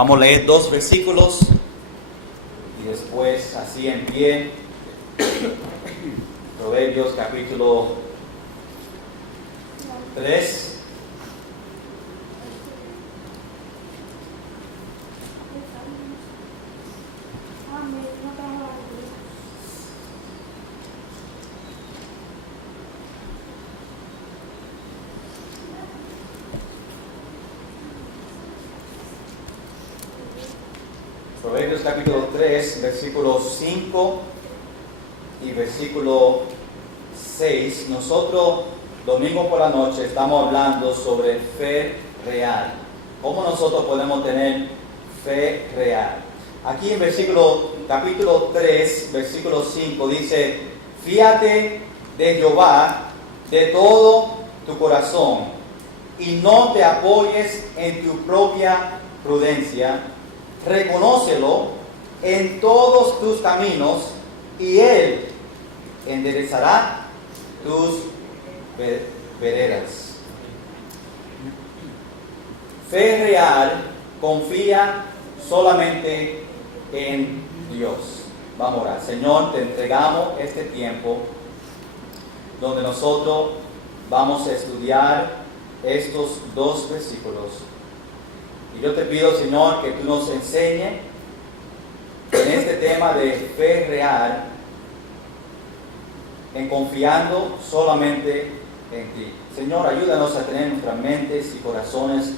Vamos a leer 2 versículos y después así en pie. Proverbios capítulo 3. Proverbios capítulo 3, versículo 5 y versículo 6. Nosotros, domingo por la noche, estamos hablando sobre fe real. ¿Cómo nosotros podemos tener fe real? Aquí en capítulo 3, versículo 5 dice: fíate de Jehová de todo tu corazón y no te apoyes en tu propia prudencia. Reconócelo en todos tus caminos y Él enderezará tus veredas. Fe real confía solamente en Dios. Vamos a orar. Señor, te entregamos este tiempo donde nosotros vamos a estudiar estos 2 versículos. Y yo te pido, Señor, que tú nos enseñes en este tema de fe real, en confiando solamente en ti. Señor, ayúdanos a tener nuestras mentes y corazones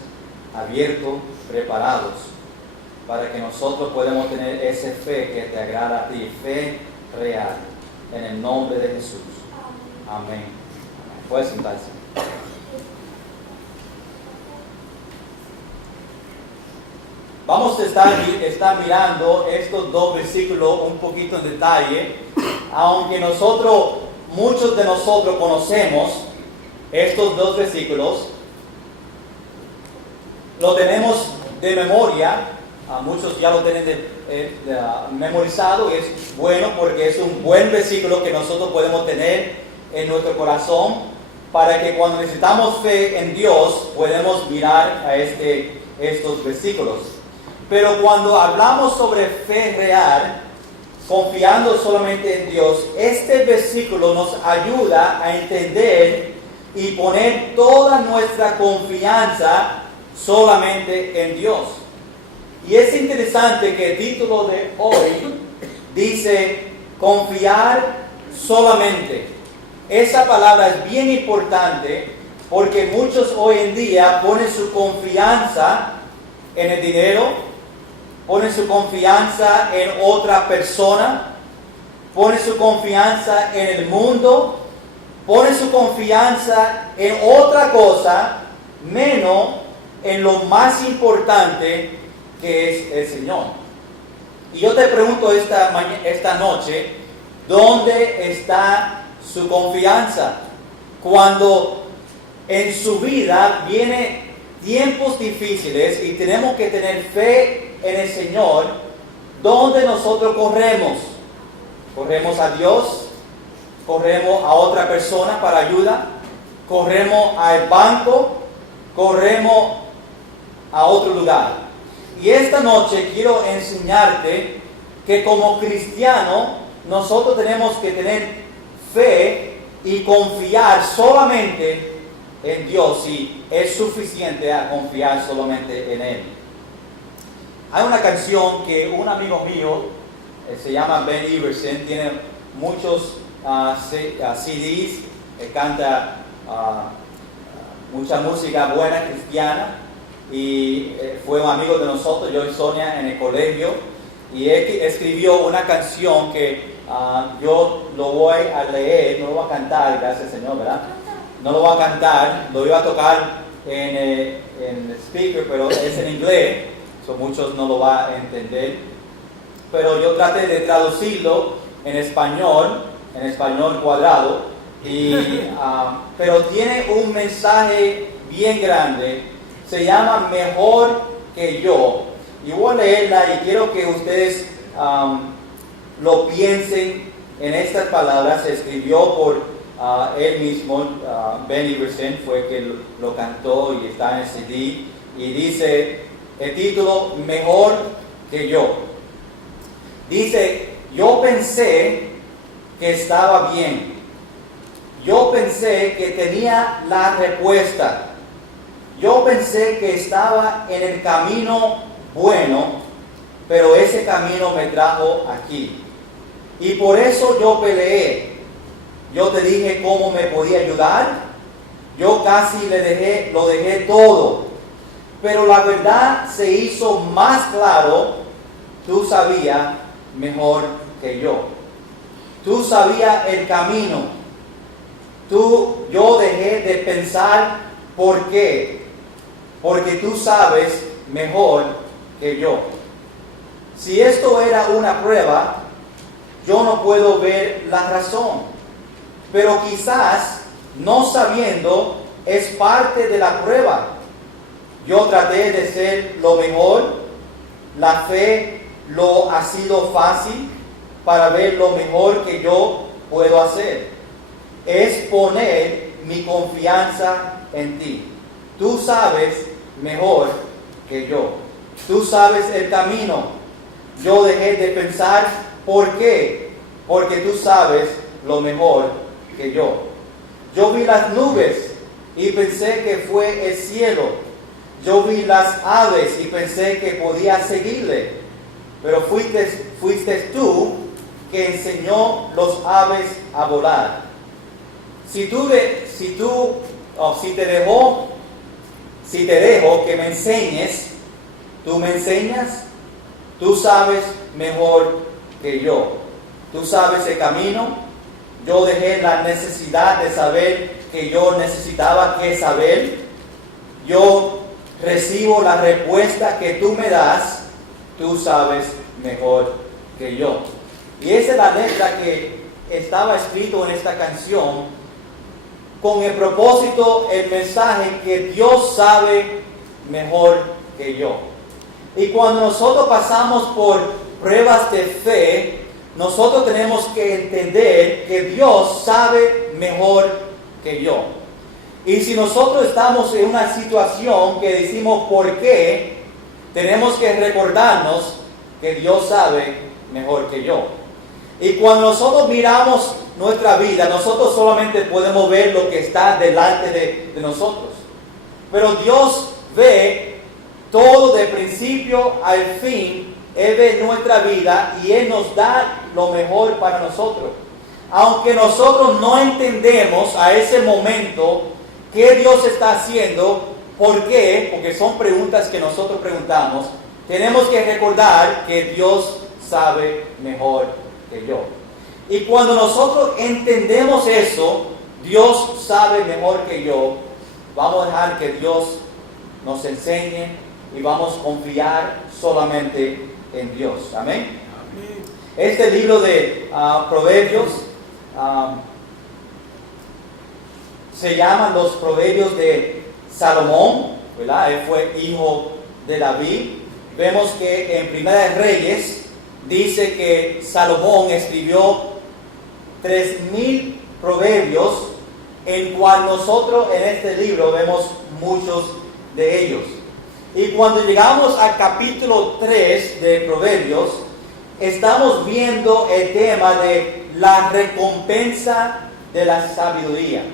abiertos, preparados, para que nosotros podamos tener esa fe que te agrada a ti, fe real, en el nombre de Jesús. Amén. Puedes sentarse. Vamos a estar mirando estos 2 versículos un poquito en detalle, aunque muchos de nosotros conocemos estos 2 versículos, lo tenemos de memoria, muchos ya lo tienen memorizado, y es bueno porque es un buen versículo que nosotros podemos tener en nuestro corazón, para que cuando necesitamos fe en Dios, podemos mirar a estos versículos. Pero cuando hablamos sobre fe real, confiando solamente en Dios, este versículo nos ayuda a entender y poner toda nuestra confianza solamente en Dios. Y es interesante que el título de hoy dice confiar solamente. Esa palabra es bien importante porque muchos hoy en día ponen su confianza en el dinero, ponen su confianza en otra persona, ponen su confianza en el mundo, ponen su confianza en otra cosa, menos en lo más importante que es el Señor. Y yo te pregunto esta noche, ¿dónde está su confianza? Cuando en su vida vienen tiempos difíciles y tenemos que tener fe en el Señor, ¿dónde nosotros corremos? ¿Corremos a Dios? ¿Corremos a otra persona para ayuda? ¿Corremos al banco? ¿Corremos a otro lugar? Y esta noche quiero enseñarte que como cristiano nosotros tenemos que tener fe y confiar solamente en Dios, y es suficiente a confiar solamente en Él. Hay una canción que un amigo mío, se llama Ben Iverson, tiene muchos CDs, canta mucha música buena cristiana, y fue un amigo de nosotros, yo y Sonia, en el colegio, y él escribió una canción que yo lo voy a leer, no lo voy a cantar, gracias Señor, ¿verdad? No lo voy a cantar, lo iba a tocar en el speaker, pero es en inglés. Muchos no lo van a entender, pero yo traté de traducirlo en español cuadrado, pero tiene un mensaje bien grande. Se llama Mejor que yo, y voy a leerla y quiero que ustedes lo piensen en estas palabras. Se escribió por él mismo, Ben Iverson fue que lo cantó y está en el CD, y dice: El título, Mejor que yo. Dice, yo pensé que estaba bien. Yo pensé que tenía la respuesta. Yo pensé que estaba en el camino bueno, pero ese camino me trajo aquí. Y por eso yo peleé. Yo te dije cómo me podía ayudar. Yo casi lo dejé todo. Pero la verdad se hizo más claro. Tú sabías mejor que yo. Tú sabías el camino. Yo dejé de pensar por qué. Porque tú sabes mejor que yo. Si esto era una prueba, yo no puedo ver la razón. Pero quizás, no sabiendo, es parte de la prueba. Yo traté de ser lo mejor. La fe lo ha sido fácil para ver lo mejor que yo puedo hacer. Es poner mi confianza en ti. Tú sabes mejor que yo. Tú sabes el camino. Yo dejé de pensar por qué. Porque tú sabes lo mejor que yo. Yo vi las nubes y pensé que fue el cielo. Yo vi las aves y pensé que podía seguirle. Pero fuiste tú que enseñó los aves a volar. Si te dejo que me enseñes, tú me enseñas. Tú sabes mejor que yo. Tú sabes el camino. Yo dejé la necesidad de saber que yo necesitaba que saber. Yo recibo la respuesta que tú me das. Tú sabes mejor que yo. Y esa es la letra que estaba escrito en esta canción, con el propósito, el mensaje que Dios sabe mejor que yo. Y cuando nosotros pasamos por pruebas de fe, nosotros tenemos que entender que Dios sabe mejor que yo. Y si nosotros estamos en una situación que decimos ¿por qué?, tenemos que recordarnos que Dios sabe mejor que yo. Y cuando nosotros miramos nuestra vida, nosotros solamente podemos ver lo que está delante de nosotros. Pero Dios ve todo de principio al fin. Él ve nuestra vida y Él nos da lo mejor para nosotros. Aunque nosotros no entendemos a ese momento qué Dios está haciendo, ¿por qué? Porque son preguntas que nosotros preguntamos. Tenemos que recordar que Dios sabe mejor que yo. Y cuando nosotros entendemos eso, Dios sabe mejor que yo, vamos a dejar que Dios nos enseñe y vamos a confiar solamente en Dios. Amén. Este libro de Proverbios se llaman los Proverbios de Salomón, ¿verdad? Él fue hijo de David. Vemos que en Primera de Reyes dice que Salomón escribió 3,000 proverbios, en cual nosotros en este libro vemos muchos de ellos. Y cuando llegamos al capítulo 3 de Proverbios, estamos viendo el tema de la recompensa de la sabiduría.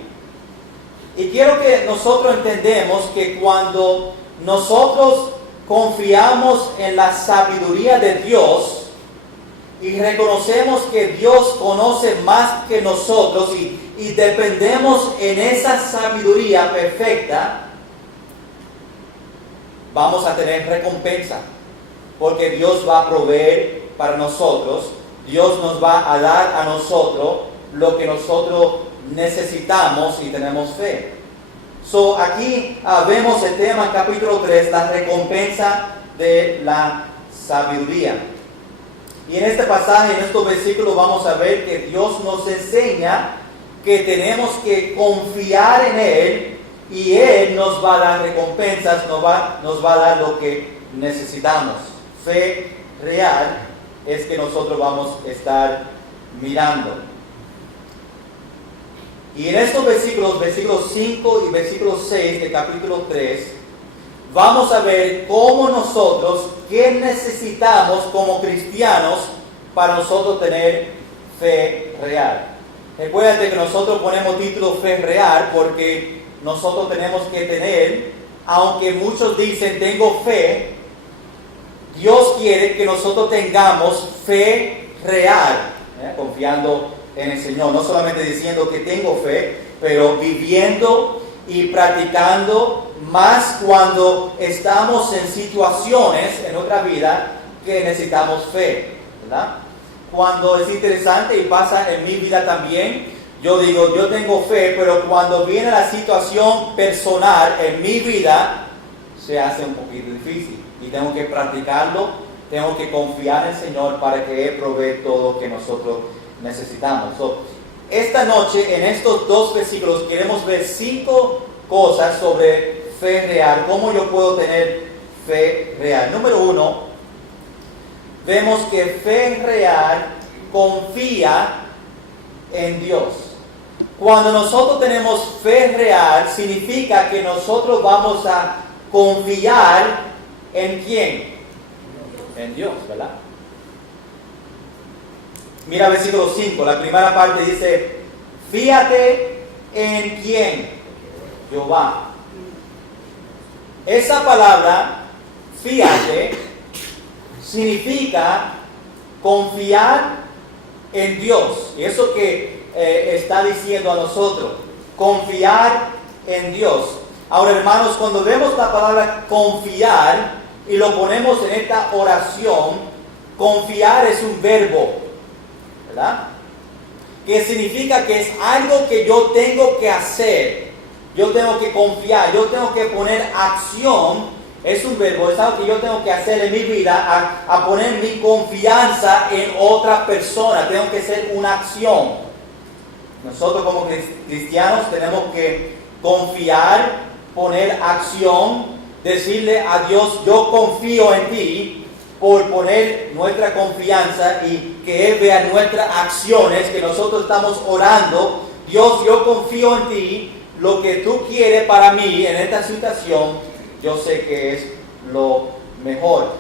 Y quiero que nosotros entendemos que cuando nosotros confiamos en la sabiduría de Dios y reconocemos que Dios conoce más que nosotros y dependemos en esa sabiduría perfecta, vamos a tener recompensa, porque Dios va a proveer para nosotros. Dios nos va a dar a nosotros lo que nosotros necesitamos y tenemos fe. Aquí vemos el tema en capítulo 3, la recompensa de la sabiduría. Y en este pasaje, en estos versículos, vamos a ver que Dios nos enseña que tenemos que confiar en Él y Él nos va a dar recompensas, nos va a dar lo que necesitamos. Fe real es que nosotros vamos a estar mirando. Y en estos versículos 5 y versículo 6 de capítulo 3, vamos a ver cómo nosotros, qué necesitamos como cristianos para nosotros tener fe real. Recuérdate que nosotros ponemos título fe real porque nosotros tenemos que tener, aunque muchos dicen tengo fe, Dios quiere que nosotros tengamos fe real, confiando en el Señor, no solamente diciendo que tengo fe, pero viviendo y practicando más cuando estamos en situaciones en nuestra vida que necesitamos fe, ¿verdad? Cuando es interesante y pasa en mi vida también, yo digo, yo tengo fe, pero cuando viene la situación personal en mi vida, se hace un poquito difícil y tengo que practicarlo, tengo que confiar en el Señor para que Él provee todo lo que nosotros necesitamos. Esta noche, en estos 2 versículos, queremos ver 5 cosas sobre fe real, cómo yo puedo tener fe real. Número 1, vemos que fe real confía en Dios. Cuando nosotros tenemos fe real, significa que nosotros vamos a confiar en ¿quién? En Dios, ¿verdad? Mira versículo 5, la primera parte dice, fíate en ¿quién? Jehová. Esa palabra, fíate, significa confiar en Dios. Y eso que está diciendo a nosotros, confiar en Dios. Ahora, hermanos, cuando vemos la palabra confiar y lo ponemos en esta oración, confiar es un verbo, ¿verdad? Que significa que es algo que yo tengo que hacer. Yo tengo que confiar, yo tengo que poner acción. Es un verbo, es algo que yo tengo que hacer en mi vida, a poner mi confianza en otra persona. Tengo que hacer una acción. Nosotros como cristianos tenemos que confiar, poner acción, decirle a Dios, yo confío en ti, por poner nuestra confianza y que Él vea nuestras acciones, que nosotros estamos orando. Dios, yo confío en ti, lo que tú quieres para mí en esta situación, yo sé que es lo mejor.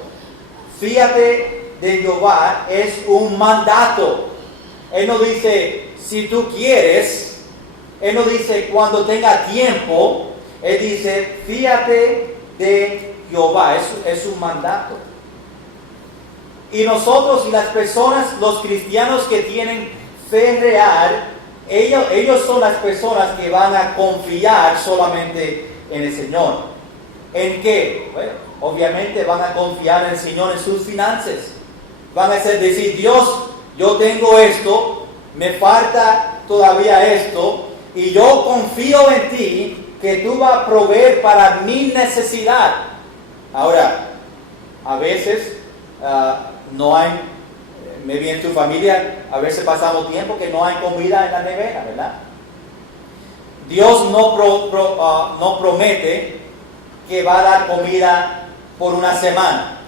Fíate de Jehová es un mandato. Él no dice, si tú quieres, Él no dice cuando tenga tiempo, Él dice, fíate de Jehová, es un mandato. Y nosotros y las personas, los cristianos que tienen fe real, ellos son las personas que van a confiar solamente en el Señor. ¿En qué? Bueno, obviamente van a confiar en el Señor en sus finanzas. Van a decir, Dios, yo tengo esto, me falta todavía esto, y yo confío en ti que tú vas a proveer para mi necesidad. Ahora, a veces no hay, maybe en tu familia, a veces pasamos tiempo que no hay comida en la nevera, ¿verdad? Dios no promete que va a dar comida por una semana.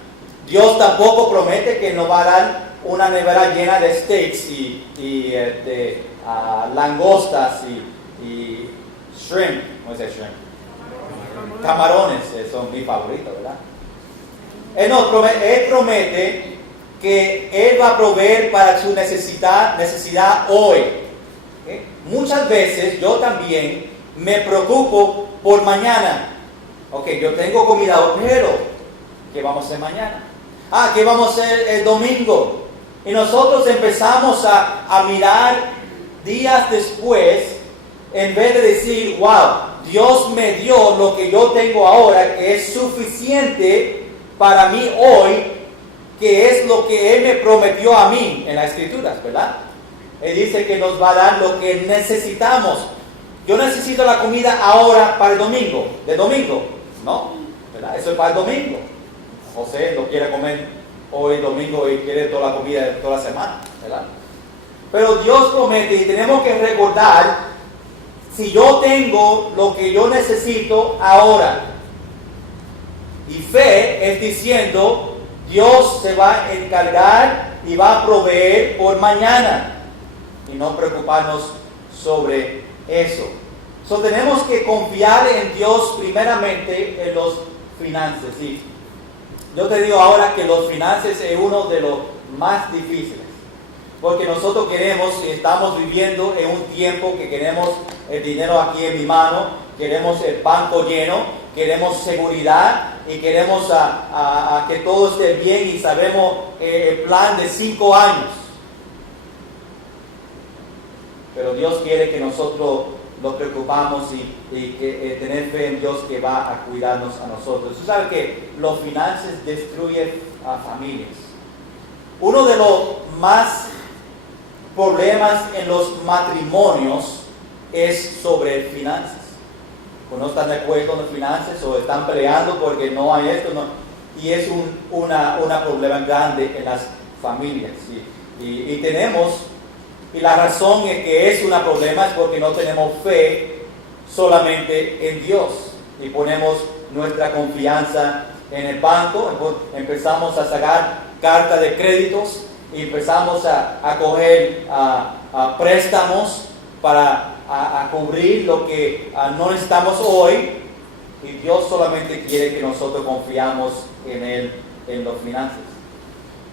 Dios tampoco promete que nos va a dar una nevera llena de steaks y langostas y shrimp. ¿Cómo se dice shrimp? Camarones, son mis favoritos, ¿verdad? Él promete que Él va a proveer para su necesidad hoy. ¿Okay? Muchas veces yo también me preocupo por mañana. Ok, yo tengo comida hoy, pero ¿qué vamos a hacer mañana? ¿Qué vamos a hacer el domingo? Y nosotros empezamos a mirar días después, en vez de decir, wow, Dios me dio lo que yo tengo ahora, que es suficiente para mí hoy, que es lo que Él me prometió a mí en las Escrituras, ¿verdad? Él dice que nos va a dar lo que necesitamos. Yo necesito la comida ahora para el domingo, de domingo, ¿no? ¿Verdad? Eso es para el domingo. José lo quiere comer hoy domingo y quiere toda la comida de toda la semana, ¿verdad? Pero Dios promete y tenemos que recordar, si yo tengo lo que yo necesito ahora, y fe es diciendo, Dios se va a encargar y va a proveer por mañana, y no preocuparnos sobre eso. Tenemos que confiar en Dios primeramente en los finanzas. Y yo te digo ahora que los finanzas es uno de los más difíciles. Porque nosotros queremos y estamos viviendo en un tiempo que queremos el dinero aquí en mi mano, queremos el banco lleno, queremos seguridad y queremos que todo esté bien y sabemos el plan de 5 años. Pero Dios quiere que nosotros nos preocupamos y que tener fe en Dios que va a cuidarnos a nosotros. Tú sabes que los finanzas destruyen a familias. Uno de los más problemas en los matrimonios es sobre finanzas. Pues no están de acuerdo con las finanzas o están peleando porque no hay esto. No. Y es un problema grande en las familias. Y la razón es que es un problema es porque no tenemos fe solamente en Dios. Y ponemos nuestra confianza en el banco, empezamos a sacar cartas de créditos y empezamos a coger préstamos para cubrir lo que no necesitamos hoy, y Dios solamente quiere que nosotros confiamos en Él, en las finanzas.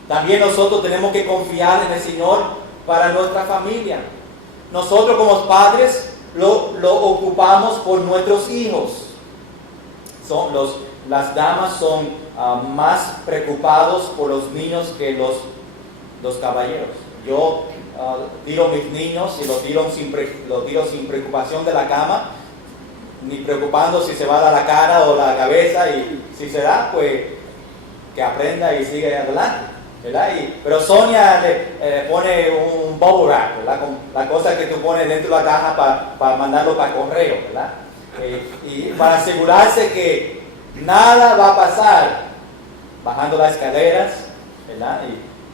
También nosotros tenemos que confiar en el Señor para nuestra familia. Nosotros como padres lo ocupamos por nuestros hijos. Las damas son más preocupados por los niños que los caballeros. Yo tiro a mis niños y los tiro sin preocupación de la cama, ni preocupando si se va a dar la cara o la cabeza, y si se da, pues que aprenda y siga adelante, ¿verdad? Pero Sonia le pone un bubble wrap, ¿verdad? Con la cosa que tú pones dentro de la caja para mandarlo para correo, ¿verdad? Y para asegurarse que nada va a pasar bajando las escaleras, ¿verdad?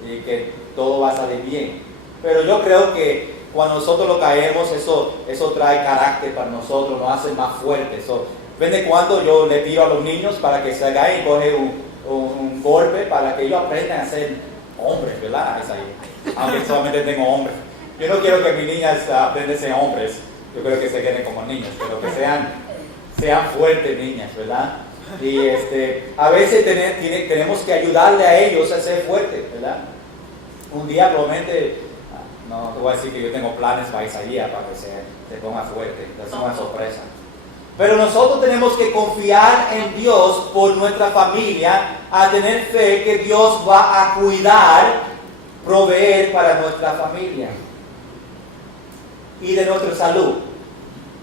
Y que todo va a salir bien. Pero yo creo que cuando nosotros lo caemos, eso trae carácter para nosotros, nos hace más fuertes. Depende de cuando yo le tiro a los niños para que se caigan y cogen un golpe para que ellos aprendan a ser hombres, ¿verdad? Aunque solamente tengo hombres. Yo no quiero que mis niñas aprendan a ser hombres, yo creo que se queden como niños, pero que sean fuertes niñas, ¿verdad? Y a veces tenemos que ayudarle a ellos a ser fuertes, ¿verdad? Un día probablemente, no te voy a decir que yo tengo planes para Isaías para que se ponga fuerte, es una sorpresa. Pero nosotros tenemos que confiar en Dios por nuestra familia, a tener fe que Dios va a cuidar, proveer para nuestra familia y de nuestra salud.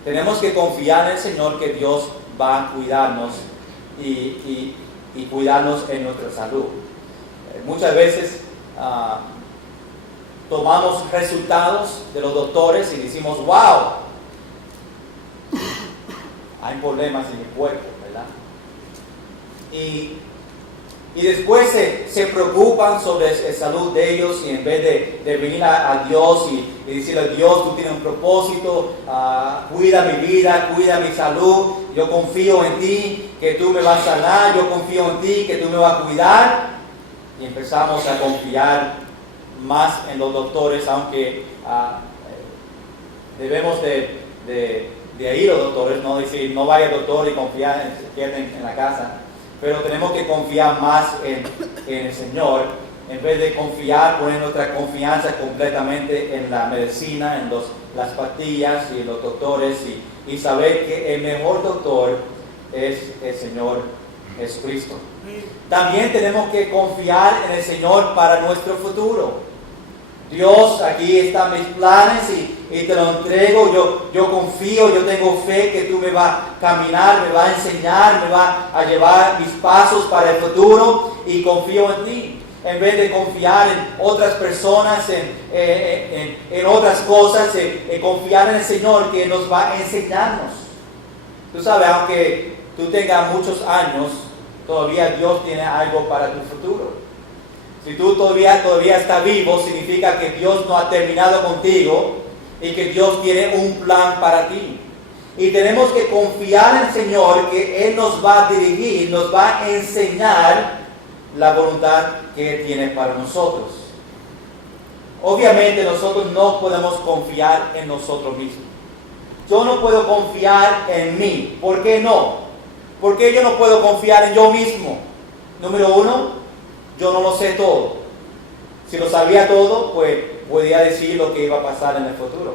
Tenemos que confiar en el Señor que Dios va a cuidarnos y cuidarnos en nuestra salud. Muchas veces tomamos resultados de los doctores y decimos, wow, hay problemas en mi cuerpo, ¿verdad? Y después se preocupan sobre la salud de ellos, y en vez de venir a Dios y decirle a Dios, tú tienes un propósito, cuida mi vida, cuida mi salud, yo confío en ti, que tú me vas a sanar, yo confío en ti, que tú me vas a cuidar, y empezamos a confiar más en los doctores, aunque debemos de ir a los doctores, no decir no vaya al doctor y confiar, queden en la casa, pero tenemos que confiar más en el Señor, en vez de poner nuestra confianza completamente en la medicina, en las pastillas y los doctores, y saber que el mejor doctor es el Señor Jesucristo. También tenemos que confiar en el Señor para nuestro futuro. Dios, aquí están mis planes y te lo entrego, yo confío, yo tengo fe que tú me vas a caminar, me vas a enseñar, me vas a llevar mis pasos para el futuro, y confío en ti. En vez de confiar en otras personas, en otras cosas, confiar en el Señor que nos va a enseñarnos. Tú sabes, aunque tú tengas muchos años, todavía Dios tiene algo para tu futuro. Si tú todavía estás vivo, significa que Dios no ha terminado contigo y que Dios tiene un plan para ti. Y tenemos que confiar en el Señor, que Él nos va a dirigir, nos va a enseñar la voluntad que Él tiene para nosotros. Obviamente nosotros no podemos confiar en nosotros mismos. Yo no puedo confiar en mí. ¿Por qué no? ¿Por qué yo no puedo confiar en yo mismo? Número uno, yo no lo sé todo. Si lo sabía todo, pues podía decir lo que iba a pasar en el futuro.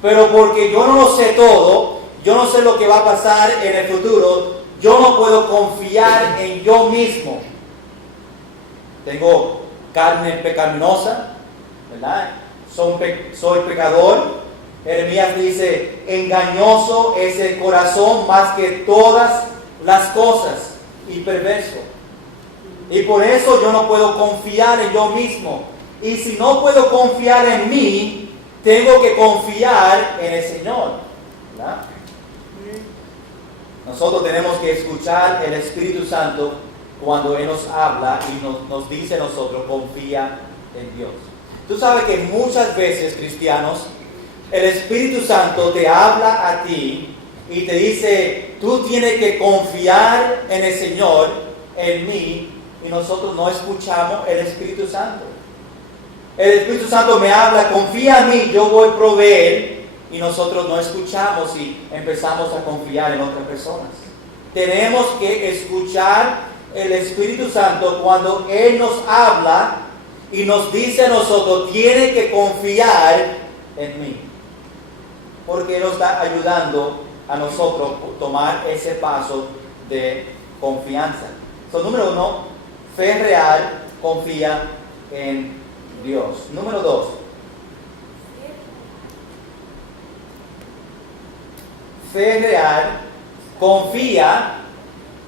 Pero porque yo no lo sé todo, yo no sé lo que va a pasar en el futuro, yo no puedo confiar en yo mismo. Tengo carne pecaminosa, ¿verdad? Soy pecador. Jeremías dice, engañoso es el corazón más que todas las cosas y perverso. Y por eso yo no puedo confiar en yo mismo. Y si no puedo confiar en mí, tengo que confiar en el Señor, ¿verdad? Nosotros tenemos que escuchar el Espíritu Santo cuando Él nos habla y nos dice a nosotros, confía en Dios. Tú sabes que muchas veces, cristianos, el Espíritu Santo te habla a ti y te dice, tú tienes que confiar en el Señor, en mí, y nosotros no escuchamos el Espíritu Santo. El Espíritu Santo me habla, confía en mí, yo voy a proveer, y nosotros no escuchamos y empezamos a confiar en otras personas. Tenemos que escuchar el Espíritu Santo cuando Él nos habla y nos dice a nosotros, tiene que confiar en mí. Porque Él nos está ayudando a nosotros a tomar ese paso de confianza. Número uno, fe real, confía en Dios. Número dos, fe real, confía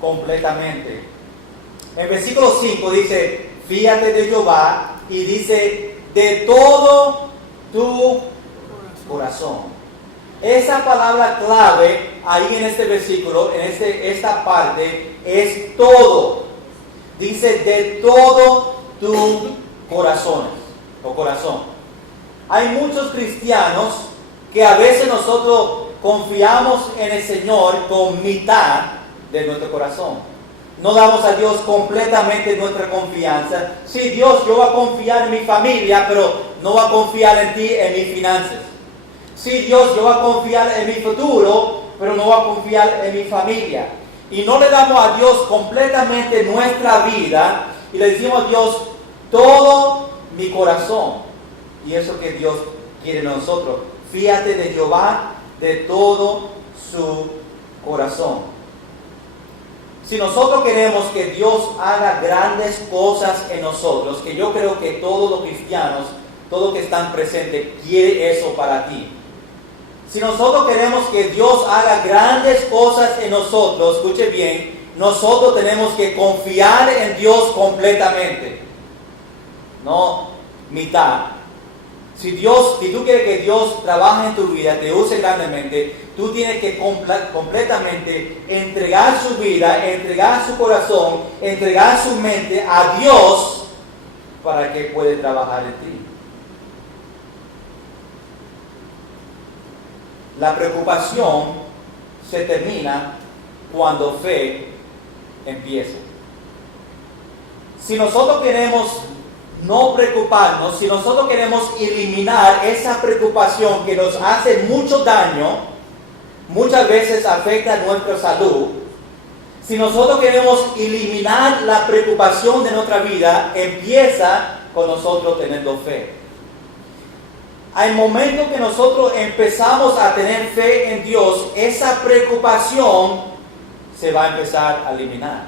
completamente. En versículo 5 dice, fíate de Jehová, y dice, de todo tu corazón. Esa palabra clave ahí en este versículo, en esta parte, es todo. Dice, de todo tu corazón o corazón. Hay muchos cristianos que a veces nosotros confiamos en el Señor con mitad de nuestro corazón. No damos a Dios completamente nuestra confianza. Sí, Dios, yo voy a confiar en mi familia, pero no voy a confiar en ti, en mis finanzas. Sí, Dios, yo voy a confiar en mi futuro, pero no voy a confiar en mi familia. Y no le damos a Dios completamente nuestra vida y le decimos a Dios todo mi corazón. Y eso que Dios quiere de nosotros. Fíate de Jehová de todo su corazón. Si nosotros queremos que Dios haga grandes cosas en nosotros, que yo creo que todos los cristianos, todos los que están presentes, quieren eso para ti. Si nosotros queremos que Dios haga grandes cosas en nosotros, escuche bien, nosotros tenemos que confiar en Dios completamente, no mitad. Si tú quieres que Dios trabaje en tu vida, te use grandemente, tú tienes que completamente entregar su vida, entregar su corazón, entregar su mente a Dios para que pueda trabajar en ti. La preocupación se termina cuando fe empieza. Si nosotros queremos no preocuparnos, si nosotros queremos eliminar esa preocupación que nos hace mucho daño, muchas veces afecta nuestra salud. Si nosotros queremos eliminar la preocupación de nuestra vida, empieza con nosotros teniendo fe. Al momento que nosotros empezamos a tener fe en Dios, esa preocupación se va a empezar a eliminar.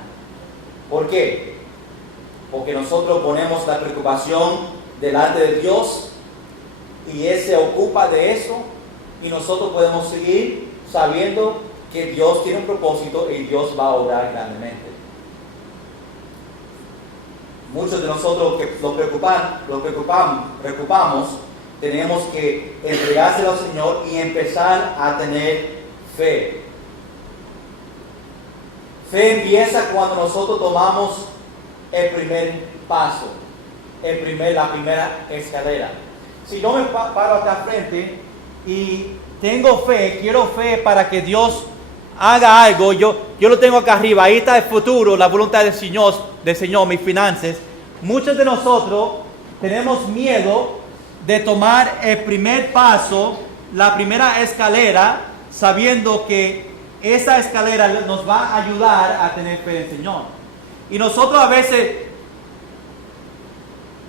¿Por qué? Porque nosotros ponemos la preocupación delante de Dios y Él se ocupa de eso y nosotros podemos seguir sabiendo que Dios tiene un propósito y Dios va a obrar grandemente. Muchos de nosotros que lo preocupamos, tenemos que entregárselo al Señor y empezar a tener fe. Fe empieza cuando nosotros tomamos el primer paso, la primera escalera. Si yo me paro acá frente y tengo fe, quiero fe para que Dios haga algo, yo lo tengo acá arriba, ahí está el futuro, la voluntad del Señor, mis finanzas. Muchos de nosotros tenemos miedo de tomar el primer paso, la primera escalera, sabiendo que esa escalera nos va a ayudar a tener fe en el Señor. Y nosotros a veces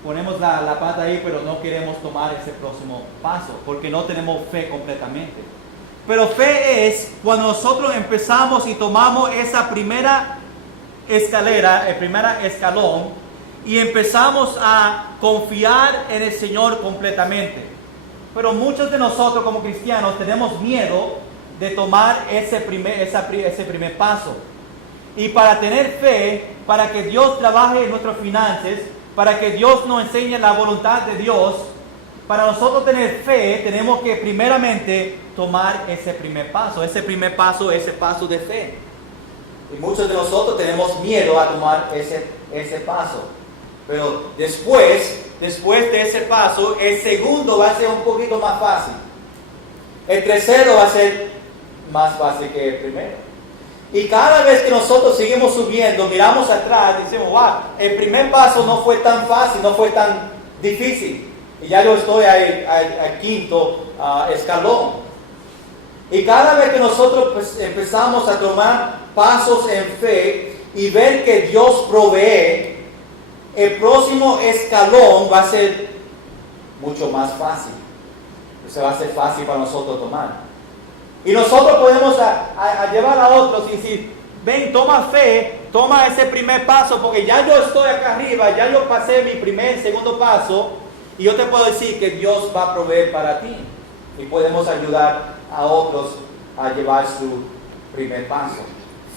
ponemos la pata ahí, pero no queremos tomar ese próximo paso, porque no tenemos fe completamente. Pero fe es cuando nosotros empezamos y tomamos esa primera escalera, el primer escalón, y empezamos a confiar en el Señor completamente. Pero muchos de nosotros como cristianos tenemos miedo de tomar ese primer paso. Y para tener fe, para que Dios trabaje en nuestras finanzas, para que Dios nos enseñe la voluntad de Dios, para nosotros tener fe, tenemos que primeramente tomar ese primer paso. Ese primer paso, ese paso de fe. Y muchos de nosotros tenemos miedo a tomar ese paso. Pero después de ese paso, el segundo va a ser un poquito más fácil. El tercero va a ser más fácil que el primero. Y cada vez que nosotros seguimos subiendo, miramos atrás y decimos, wow, el primer paso no fue tan fácil, no fue tan difícil. Y ya yo estoy al quinto escalón. Y cada vez que nosotros pues, empezamos a tomar pasos en fe y ver que Dios provee, el próximo escalón va a ser mucho más fácil. O sea, va a ser fácil para nosotros tomar. Y nosotros podemos llevar a otros y decir, ven, toma fe, toma ese primer paso, porque ya yo estoy acá arriba, ya yo pasé mi segundo paso, y yo te puedo decir que Dios va a proveer para ti. Y podemos ayudar a otros a llevar su primer paso.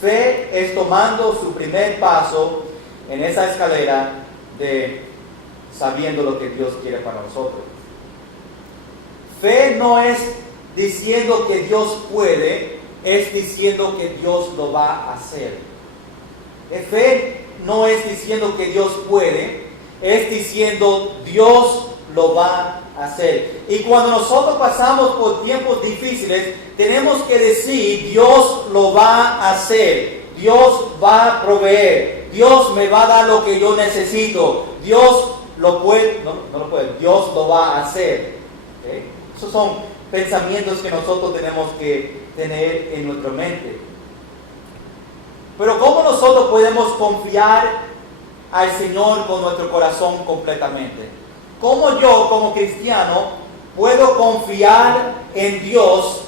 Fe es tomando su primer paso en esa escalera de sabiendo lo que Dios quiere para nosotros. Fe no es diciendo que Dios puede, es diciendo que Dios lo va a hacer. Fe no es diciendo que Dios puede, es diciendo Dios lo va a hacer. Y cuando nosotros pasamos por tiempos difíciles, tenemos que decir, Dios lo va a hacer, Dios va a proveer, Dios me va a dar lo que yo necesito, Dios lo puede, no lo puede, Dios lo va a hacer. ¿Okay? Esos son pensamientos que nosotros tenemos que tener en nuestra mente. Pero ¿cómo nosotros podemos confiar al Señor con nuestro corazón completamente? ¿Cómo yo, como cristiano, puedo confiar en Dios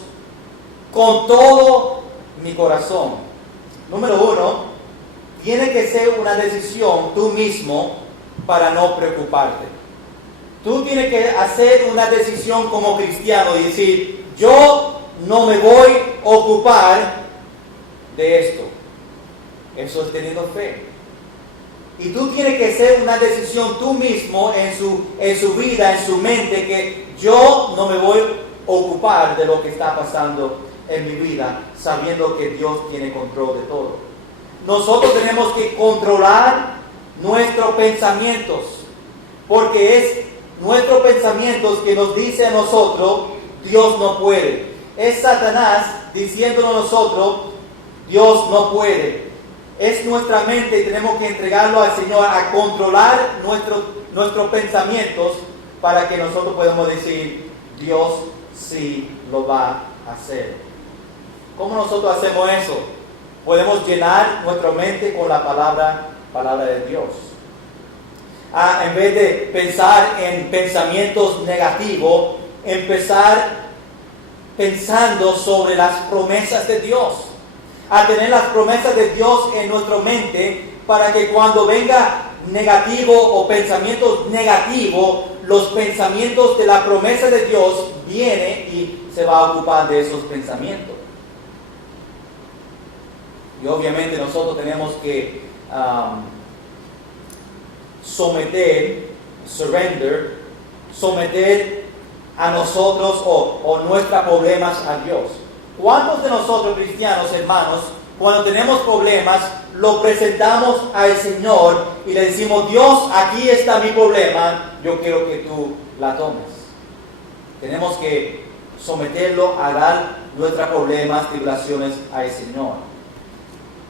con todo mi corazón? Número uno, tiene que ser una decisión tú mismo para no preocuparte. Tú tienes que hacer una decisión como cristiano y decir, yo no me voy a ocupar de esto. Eso es teniendo fe. Y tú tienes que hacer una decisión tú mismo en su vida, en su mente, que yo no me voy a ocupar de lo que está pasando en mi vida, sabiendo que Dios tiene control de todo. Nosotros tenemos que controlar nuestros pensamientos, porque es nuestros pensamientos que nos dice a nosotros, Dios no puede. Es Satanás diciéndonos a nosotros, Dios no puede. Es nuestra mente y tenemos que entregarlo al Señor a controlar nuestros pensamientos para que nosotros podamos decir, Dios sí lo va a hacer. ¿Cómo nosotros hacemos eso? Podemos llenar nuestra mente con la palabra de Dios. En vez de pensar en pensamientos negativos, empezar pensando sobre las promesas de Dios. A tener las promesas de Dios en nuestra mente para que cuando venga negativo o pensamientos negativos, los pensamientos de la promesa de Dios vienen y se va a ocupar de esos pensamientos. Y obviamente nosotros tenemos que someter a nosotros o nuestros problemas a Dios. ¿Cuántos de nosotros cristianos, hermanos, cuando tenemos problemas, lo presentamos al Señor y le decimos, Dios, aquí está mi problema, yo quiero que tú la tomes? Tenemos que someterlo a dar nuestros problemas, tribulaciones al Señor.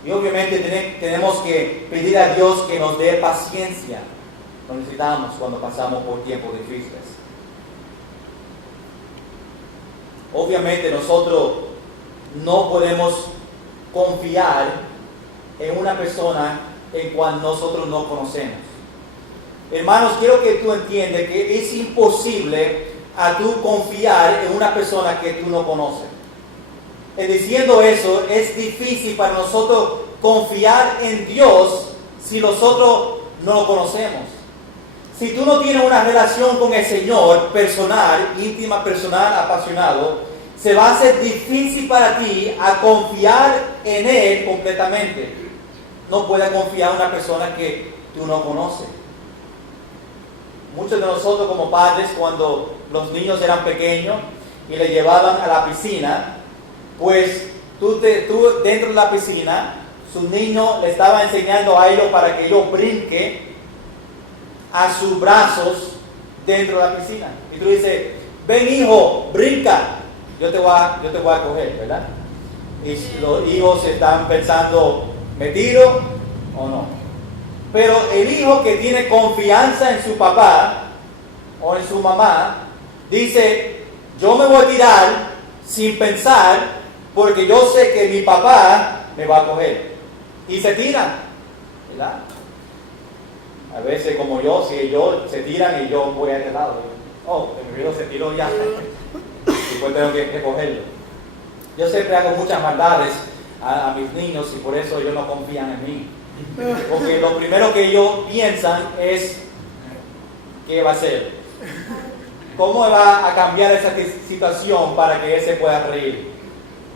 Y obviamente tenemos que pedir a Dios que nos dé paciencia. Lo necesitamos cuando pasamos por tiempos difíciles. Obviamente nosotros no podemos confiar en una persona en cual nosotros no conocemos. Hermanos, quiero que tú entiendas que es imposible a tú confiar en una persona que tú no conoces. Diciendo eso, es difícil para nosotros confiar en Dios si nosotros no lo conocemos. Si tú no tienes una relación con el Señor personal, íntima, personal, apasionado, se va a hacer difícil para ti a confiar en Él completamente. No puedes confiar en una persona que tú no conoces. Muchos de nosotros como padres, cuando los niños eran pequeños y le llevaban a la piscina, pues tú dentro de la piscina, su niño le estaba enseñando a ellos para que ellos brinquen a sus brazos dentro de la piscina. Y tú dices, ven hijo, brinca, yo te voy a coger, ¿verdad? Y los hijos están pensando, ¿me tiro o no? Pero el hijo que tiene confianza en su papá o en su mamá, dice, yo me voy a tirar sin pensar, porque yo sé que mi papá me va a coger. Y se tiran, ¿verdad? A veces como yo, si ellos se tiran y yo voy a este lado. Oh, mi hijo se tiró ya. Y pues tengo que cogerlo. Yo siempre hago muchas maldades a mis niños y por eso ellos no confían en mí. Porque lo primero que ellos piensan es, ¿qué va a hacer? ¿Cómo va a cambiar esa situación para que él se pueda reír?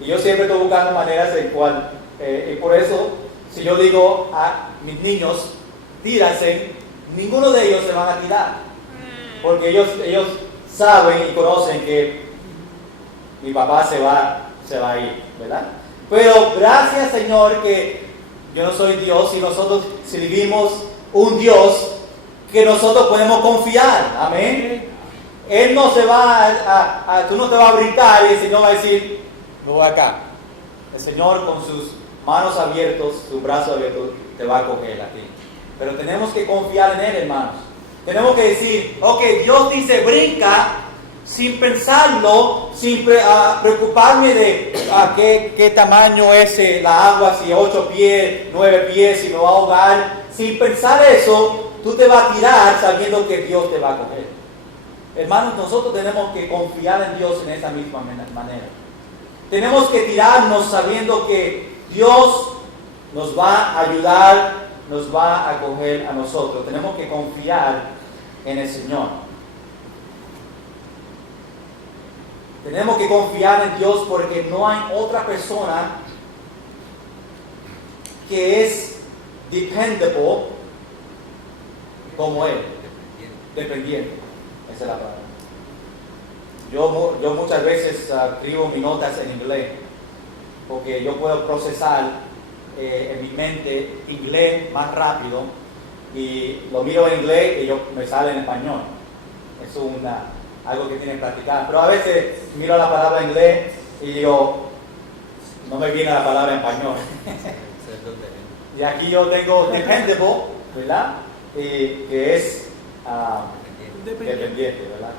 Y yo siempre estoy buscando maneras en cual, y por eso, si yo digo a mis niños, tíranse, ninguno de ellos se van a tirar. Porque ellos saben y conocen que mi papá se va a ir, ¿verdad? Pero gracias, Señor, que yo no soy Dios y nosotros servimos un Dios que nosotros podemos confiar. Amén. Él no se va tú no te vas a brincar y el Señor va a decir, no voy acá. El Señor con sus manos abiertas, sus brazos abiertos, te va a coger a ti. Pero tenemos que confiar en Él, hermanos. Tenemos que decir, ok, Dios dice brinca, sin pensarlo, sin preocuparme de qué tamaño es la agua, si 8 pies, 9 pies, si me va a ahogar. Sin pensar eso, tú te vas a tirar sabiendo que Dios te va a coger. Hermanos, nosotros tenemos que confiar en Dios en esa misma manera. Tenemos que tirarnos sabiendo que Dios nos va a ayudar, nos va a acoger a nosotros. Tenemos que confiar en el Señor. Tenemos que confiar en Dios porque no hay otra persona que es dependable como Él. Dependiente. Esa es la palabra. Yo muchas veces escribo mis notas en inglés porque yo puedo procesar en mi mente inglés más rápido y lo miro en inglés y me sale en español. Es algo que tiene que practicar. Pero a veces miro la palabra en inglés y digo, no me viene la palabra en español. Y aquí yo tengo dependable, ¿verdad? Que es dependiente, ¿verdad?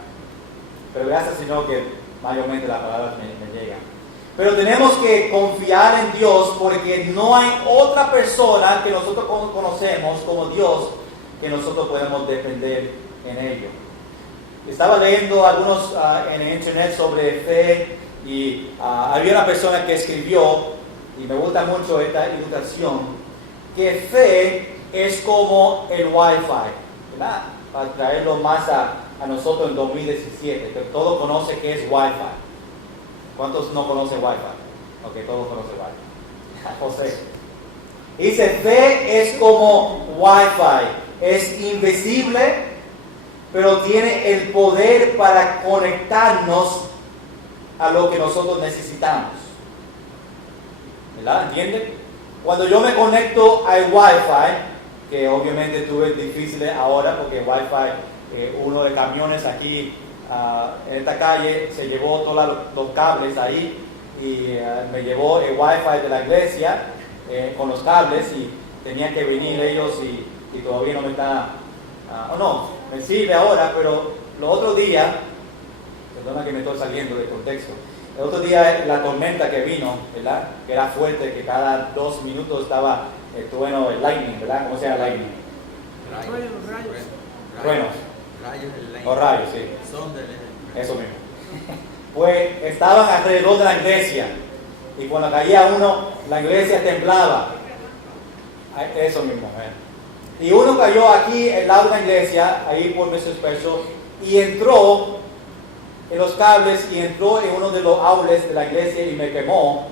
Pero gracias, Señor, que mayormente las palabras me llegan. Pero tenemos que confiar en Dios porque no hay otra persona que nosotros conocemos como Dios que nosotros podemos depender en ello. Estaba leyendo algunos en el internet sobre fe y había una persona que escribió, y me gusta mucho esta ilustración, que fe es como el Wi-Fi, ¿verdad? Para traerlo más a nosotros en 2017, que todos conocen que es Wi-Fi. ¿Cuántos no conocen Wi-Fi? Ok, todos conocen Wi-Fi. José. Dice, fe es como Wi-Fi, es invisible, pero tiene el poder para conectarnos a lo que nosotros necesitamos. ¿Verdad? ¿Entienden? Cuando yo me conecto al Wi-Fi, que obviamente tuve difícil ahora porque el Wi-Fi, uno de camiones aquí en esta calle se llevó todos los cables ahí y me llevó el Wi-Fi de la iglesia con los cables y tenían que venir ellos y todavía no me está, me sirve ahora, pero los otros días, perdona que me estoy saliendo del contexto, El otro día la tormenta que vino, ¿verdad? Que era fuerte, que cada 2 minutos estaba el trueno, el lightning, ¿verdad? ¿Cómo se llama lightning? Truenos. Los rayos, sí. Eso mismo. Pues estaban alrededor de la iglesia. Y cuando caía uno, la iglesia temblaba. Eso mismo, Y uno cayó aquí, al lado de la iglesia, ahí por Mr. Special, y entró en los cables y entró en uno de los outlets de la iglesia y me quemó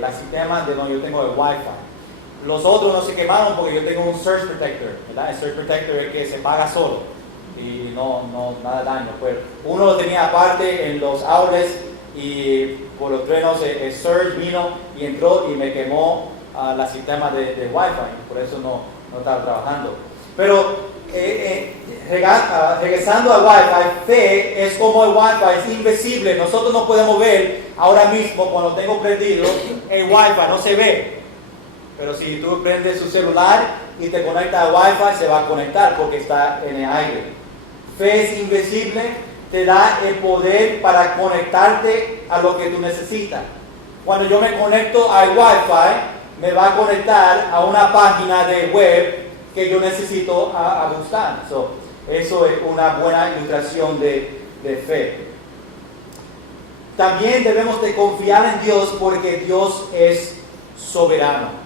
la sistema de donde yo tengo el Wi-Fi. Los otros no se quemaron porque yo tengo un surge protector, ¿verdad? El surge protector es que se paga solo y no nada daño. Pues uno lo tenía aparte en los outlets y por los truenos el surge vino y entró y me quemó la sistema de Wi-Fi, por eso no estaba trabajando. Pero regresando al Wi-Fi, fe es como el Wi-Fi, es invisible. Nosotros no podemos ver ahora mismo cuando tengo prendido el Wi-Fi, no se ve. Pero si tú prendes su celular y te conectas al Wi-Fi, se va a conectar porque está en el aire. Fe es invisible, te da el poder para conectarte a lo que tú necesitas. Cuando yo me conecto al Wi-Fi, me va a conectar a una página de web que yo necesito a buscar. Eso es una buena ilustración de fe. También debemos de confiar en Dios porque Dios es soberano.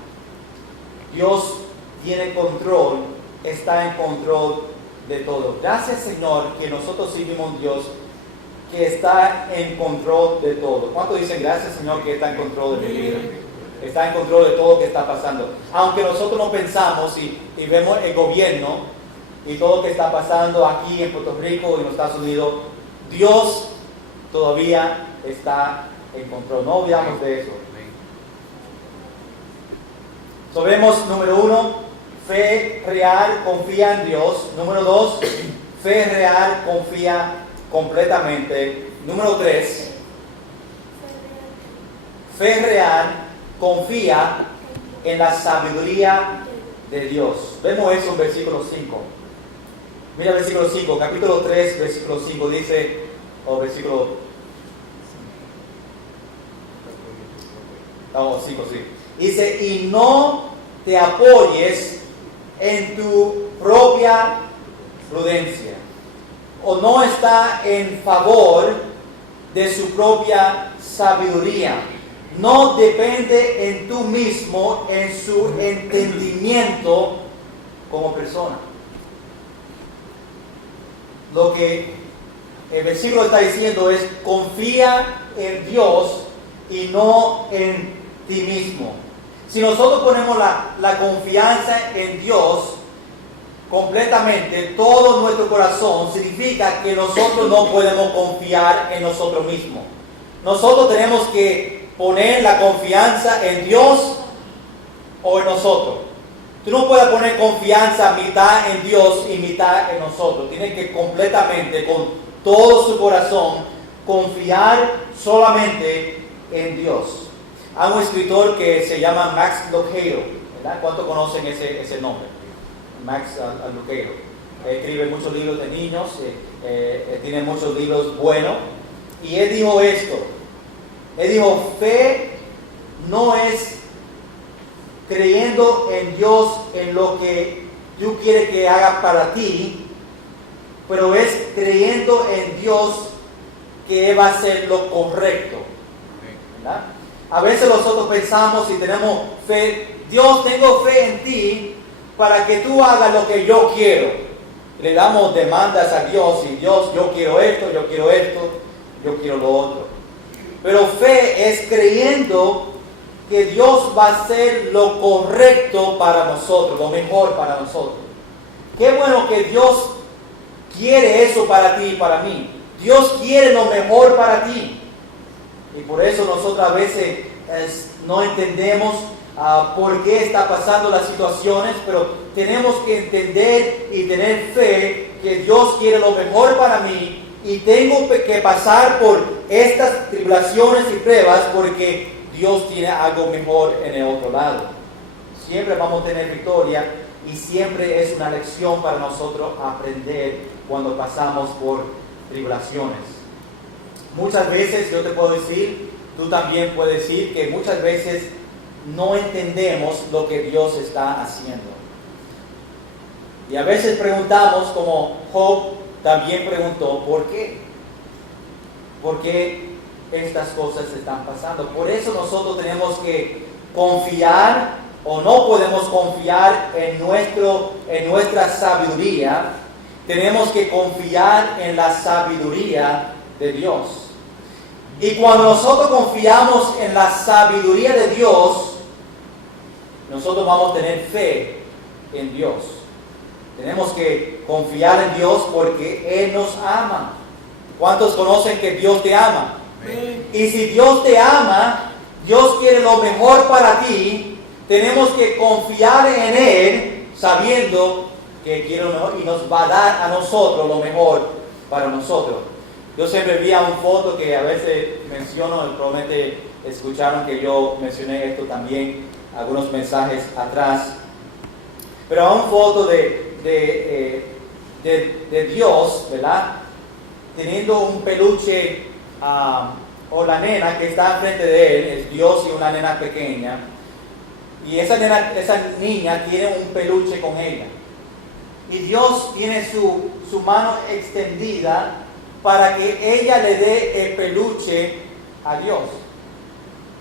Dios tiene control, está en control de todo. Gracias, Señor, que nosotros seguimos a Dios que está en control de todo. ¿Cuántos dicen gracias, Señor, que está en control de mi vida? Está en control de todo lo que está pasando. Aunque nosotros no pensamos y vemos el gobierno y todo lo que está pasando aquí en Puerto Rico y en los Estados Unidos, Dios todavía está en control. No olvidamos de eso. Vemos, número 1, fe real, confía en Dios. Número 2, fe real, confía completamente. Número 3, fe real, confía en la sabiduría de Dios. Vemos eso en versículo 5. Mira el versículo 5, capítulo 3, versículo 5 dice, versículo 5, sí. Dice, y no te apoyes en tu propia prudencia, o no está en favor de su propia sabiduría. No depende en tú mismo, en su entendimiento como persona. Lo que el versículo está diciendo es, confía en Dios y no en ti mismo. Si nosotros ponemos la confianza en Dios completamente, todo nuestro corazón, significa que nosotros no podemos confiar en nosotros mismos. Nosotros tenemos que poner la confianza en Dios o en nosotros. Tú no puedes poner confianza mitad en Dios y mitad en nosotros. Tienes que completamente, con todo su corazón, confiar solamente en Dios. Hay un escritor que se llama Max Lucado, ¿verdad? ¿Cuántos conocen ese nombre? Max Lucado. Escribe muchos libros de niños, tiene muchos libros buenos. Y él dijo esto. Él dijo, fe no es creyendo en Dios en lo que tú quieres que haga para ti, pero es creyendo en Dios que va a ser lo correcto, ¿verdad? A veces nosotros pensamos y tenemos fe, Dios, tengo fe en ti para que tú hagas lo que yo quiero. Le damos demandas a Dios y Dios, yo quiero esto, yo quiero lo otro. Pero fe es creyendo que Dios va a hacer lo correcto para nosotros, lo mejor para nosotros. Qué bueno que Dios quiere eso para ti y para mí. Dios quiere lo mejor para ti. Y por eso nosotros a veces no entendemos por qué está pasando las situaciones, pero tenemos que entender y tener fe que Dios quiere lo mejor para mí y tengo que pasar por estas tribulaciones y pruebas porque Dios tiene algo mejor en el otro lado. Siempre vamos a tener victoria y siempre es una lección para nosotros aprender cuando pasamos por tribulaciones. Muchas veces yo te puedo decir, tú también puedes decir que muchas veces no entendemos lo que Dios está haciendo. Y a veces preguntamos, como Job también preguntó, ¿por qué? ¿Por qué estas cosas están pasando? Por eso nosotros tenemos que confiar, o no podemos confiar en nuestra sabiduría. Tenemos que confiar en la sabiduría de Dios. Y cuando nosotros confiamos en la sabiduría de Dios, nosotros vamos a tener fe en Dios. Tenemos que confiar en Dios porque Él nos ama. ¿Cuántos conocen que Dios te ama? Y si Dios te ama, Dios quiere lo mejor para ti. Tenemos que confiar en Él sabiendo que quiere lo mejor y nos va a dar a nosotros lo mejor para nosotros. Yo siempre vi una foto que a veces menciono, probablemente escucharon que yo mencioné esto también, algunos mensajes atrás. Pero hay una foto de Dios, ¿verdad? Teniendo un peluche, o la nena que está enfrente de él, es Dios y una nena pequeña. Y esa niña tiene un peluche con ella. Y Dios tiene su mano extendida para que ella le dé el peluche a Dios.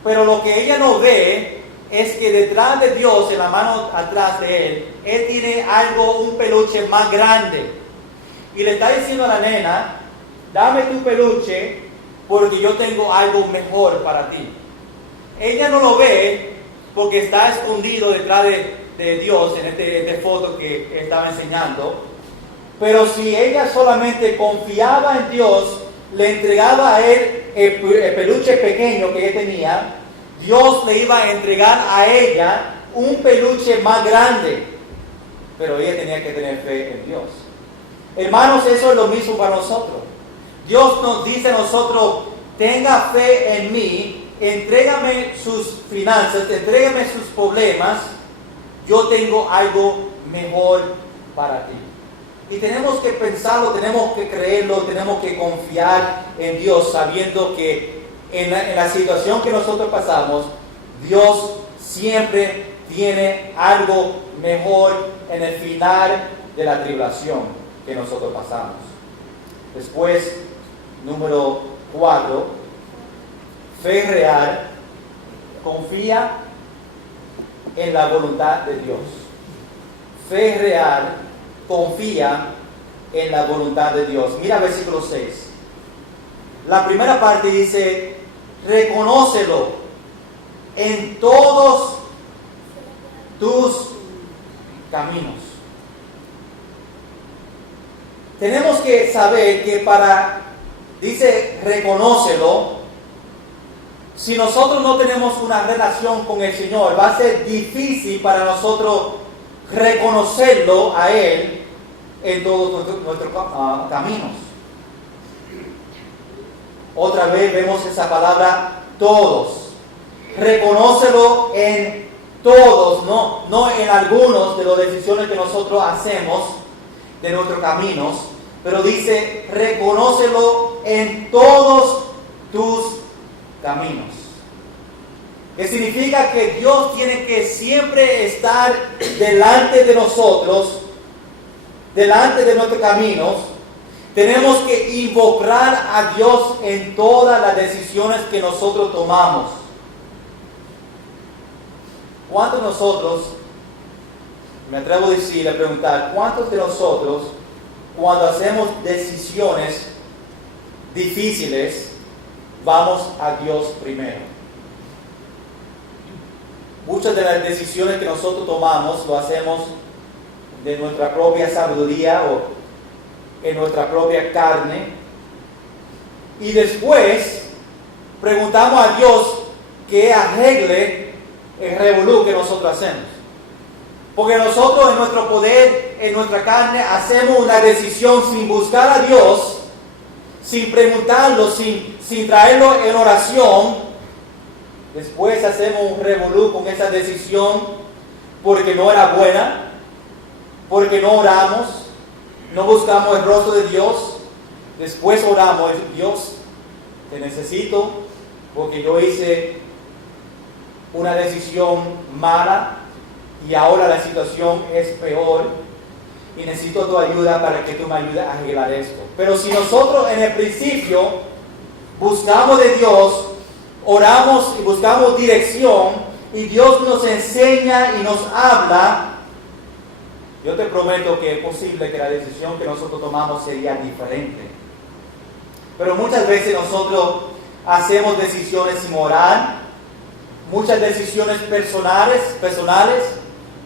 Pero lo que ella no ve es que detrás de Dios, en la mano atrás de Él tiene un peluche más grande. Y le está diciendo a la nena, dame tu peluche porque yo tengo algo mejor para ti. Ella no lo ve porque está escondido detrás de Dios en esta foto que estaba enseñando. Pero si ella solamente confiaba en Dios, le entregaba a Él el peluche pequeño que ella tenía, Dios le iba a entregar a ella un peluche más grande. Pero ella tenía que tener fe en Dios. Hermanos, eso es lo mismo para nosotros. Dios nos dice a nosotros, tenga fe en mí, entrégame sus finanzas, entrégame sus problemas, yo tengo algo mejor para ti. Y tenemos que pensarlo, tenemos que creerlo, tenemos que confiar en Dios, sabiendo que en la situación que nosotros pasamos, Dios siempre tiene algo mejor en el final de la tribulación que nosotros pasamos. Después, número 4, fe real, confía en la voluntad de Dios. Fe real, confía en la voluntad de Dios. Mira versículo 6. La primera parte dice, reconócelo en todos tus caminos. Tenemos que saber que dice reconócelo, si nosotros no tenemos una relación con el Señor, va a ser difícil para nosotros reconocerlo a Él en todos nuestros caminos. Otra vez vemos esa palabra todos. Reconócelo en todos, no en algunos de las decisiones que nosotros hacemos de nuestros caminos, pero dice reconócelo en todos tus caminos. Que significa que Dios tiene que siempre estar delante de nosotros, delante de nuestros caminos. Tenemos que invocar a Dios en todas las decisiones que nosotros tomamos. ¿Cuántos de nosotros, me atrevo a decir, a preguntar, cuántos de nosotros, cuando hacemos decisiones difíciles, vamos a Dios primero? Muchas de las decisiones que nosotros tomamos lo hacemos de nuestra propia sabiduría o en nuestra propia carne, y después preguntamos a Dios que arregle el revolú que nosotros hacemos. Porque nosotros en nuestro poder, en nuestra carne, hacemos una decisión sin buscar a Dios, sin preguntarlo, sin traerlo en oración. Después hacemos un revolú con esa decisión porque no era buena, porque no oramos, no buscamos el rostro de Dios. Después oramos, Dios, Te necesito porque yo hice una decisión mala y ahora la situación es peor y necesito tu ayuda para que tú me ayudes a arreglar esto. Pero si nosotros en el principio buscamos de Dios, oramos y buscamos dirección y Dios nos enseña y nos habla, yo te prometo que es posible que la decisión que nosotros tomamos sería diferente. Pero muchas veces nosotros hacemos decisiones sin orar, muchas decisiones personales,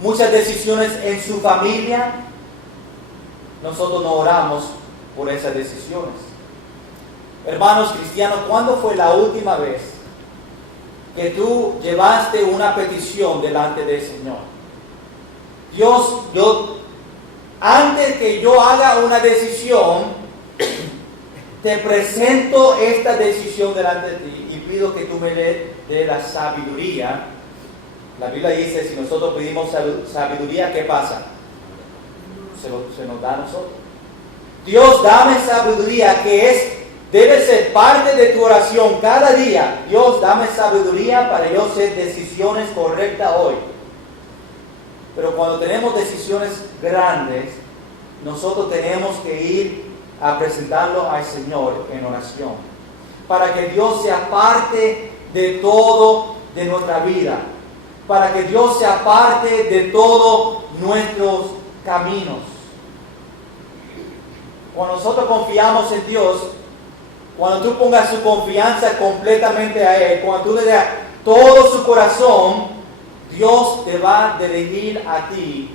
muchas decisiones en su familia. Nosotros no oramos por esas decisiones. Hermanos cristianos, ¿cuándo fue la última vez que tú llevaste una petición delante del Señor? Dios, antes que yo haga una decisión, te presento esta decisión delante de ti y pido que tú me des la sabiduría. La Biblia dice, si nosotros pedimos sabiduría, ¿qué pasa? Se nos da a nosotros. Dios, dame sabiduría, que debe ser parte de tu oración cada día. Dios, dame sabiduría para yo hacer decisiones correctas hoy. Pero cuando tenemos decisiones grandes, nosotros tenemos que ir a presentarlo al Señor en oración, para que Dios sea parte de todo de nuestra vida, para que Dios sea parte de todos nuestros caminos. Cuando nosotros confiamos en Dios, cuando tú pongas su confianza completamente a Él, cuando tú le das todo su corazón, Dios te va a dirigir a ti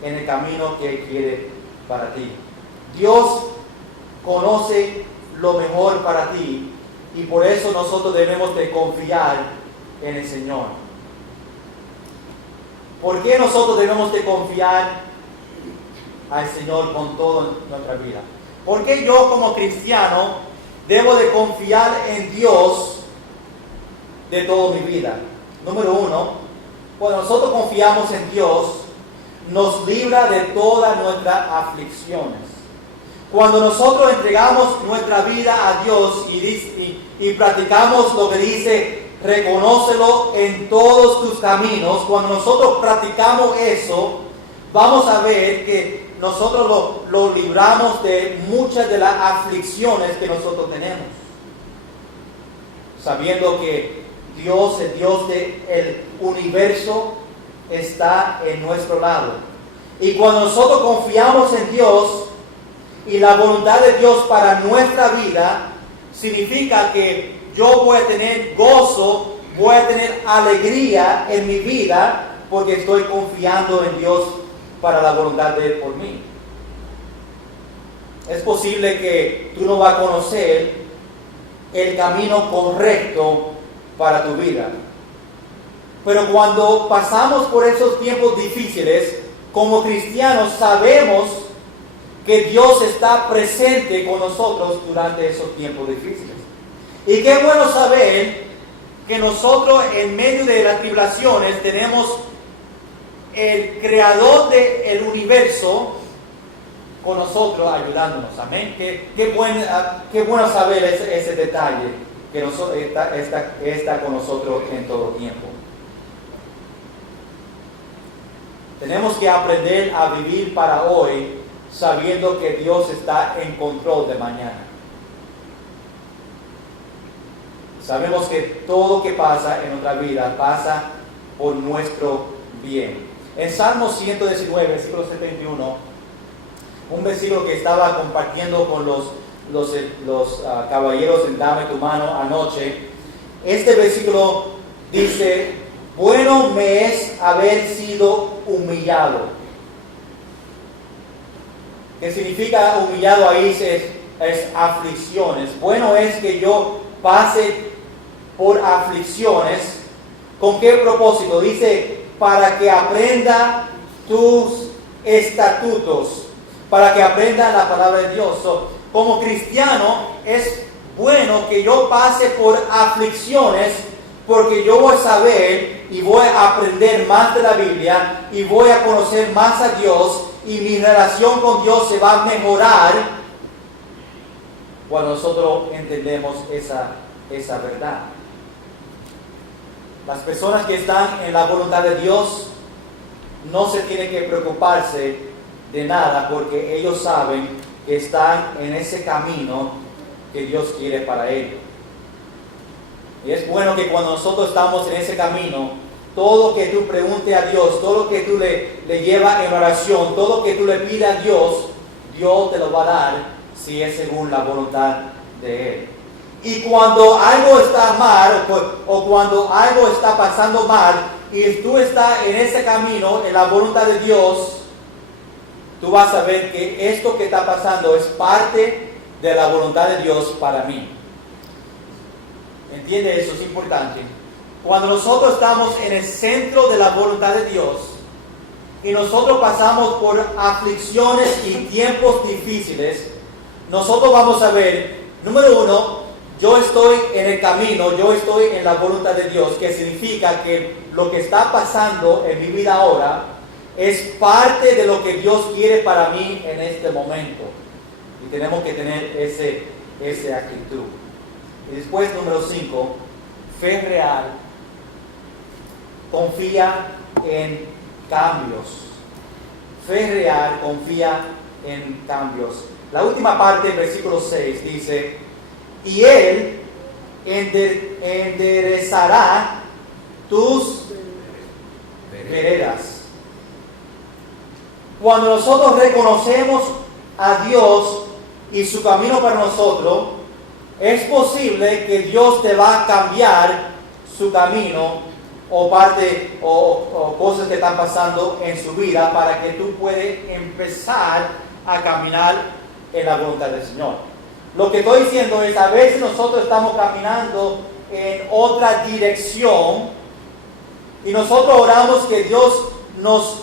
en el camino que Él quiere para ti. Dios conoce lo mejor para ti y por eso nosotros debemos de confiar en el Señor. ¿Por qué nosotros debemos de confiar al Señor con toda nuestra vida? ¿Por qué yo como cristiano debo de confiar en Dios de toda mi vida? Número uno, cuando nosotros confiamos en Dios, nos libra de todas nuestras aflicciones. Cuando nosotros entregamos nuestra vida a Dios y practicamos lo que dice, reconócelo en todos tus caminos, cuando nosotros practicamos eso, vamos a ver que nosotros lo libramos de muchas de las aflicciones que nosotros tenemos. Sabiendo que Dios, el Dios del universo, está en nuestro lado. Y cuando nosotros confiamos en Dios, y la voluntad de Dios para nuestra vida, significa que yo voy a tener gozo, voy a tener alegría en mi vida, porque estoy confiando en Dios para la voluntad de Él por mí. Es posible que tú no vas a conocer el camino correcto para tu vida. Pero cuando pasamos por esos tiempos difíciles, como cristianos sabemos que Dios está presente con nosotros durante esos tiempos difíciles. Y qué bueno saber que nosotros en medio de las tribulaciones tenemos el creador del universo con nosotros ayudándonos. Amén. Qué bueno saber ese detalle, que está con nosotros en todo tiempo. Tenemos que aprender a vivir para hoy, sabiendo que Dios está en control de mañana. Sabemos que todo que pasa en nuestra vida pasa por nuestro bien. En Salmo 119, versículo 71, un versículo que estaba compartiendo con los caballeros en Dame tu Mano anoche, este versículo dice, bueno me es haber sido humillado. ¿Qué significa humillado ahí? Es aflicciones. Bueno es que yo pase por aflicciones. ¿Con qué propósito? Dice, para que aprenda tus estatutos, para que aprenda la palabra de Dios. Como cristiano es bueno que yo pase por aflicciones, porque yo voy a saber y voy a aprender más de la Biblia y voy a conocer más a Dios, y mi relación con Dios se va a mejorar cuando nosotros entendemos esa esa verdad. Las personas que están en la voluntad de Dios no se tienen que preocuparse de nada porque ellos saben que están en ese camino que Dios quiere para ellos. Y es bueno que cuando nosotros estamos en ese camino, todo lo que tú preguntes a Dios, todo lo que tú le llevas en oración, todo lo que tú le pidas a Dios, Dios te lo va a dar si es según la voluntad de Él. Y cuando algo está mal o cuando algo está pasando mal y tú estás en ese camino, en la voluntad de Dios, tú vas a ver que esto que está pasando es parte de la voluntad de Dios para mí. ¿Entiende? Eso es importante. Cuando nosotros estamos en el centro de la voluntad de Dios y nosotros pasamos por aflicciones y tiempos difíciles, nosotros vamos a ver, número uno, yo estoy en el camino, yo estoy en la voluntad de Dios, que significa que lo que está pasando en mi vida ahora es parte de lo que Dios quiere para mí en este momento. Y tenemos que tener esa actitud. Y después, número 5, fe real. Confía en cambios. Fe real, confía en cambios. La última parte del versículo 6 dice, y Él enderezará tus veredas. Cuando nosotros reconocemos a Dios y su camino para nosotros, es posible que Dios te va a cambiar su camino o cosas que están pasando en su vida para que tú puedas empezar a caminar en la voluntad del Señor. Lo que estoy diciendo es, a veces nosotros estamos caminando en otra dirección y nosotros oramos que Dios nos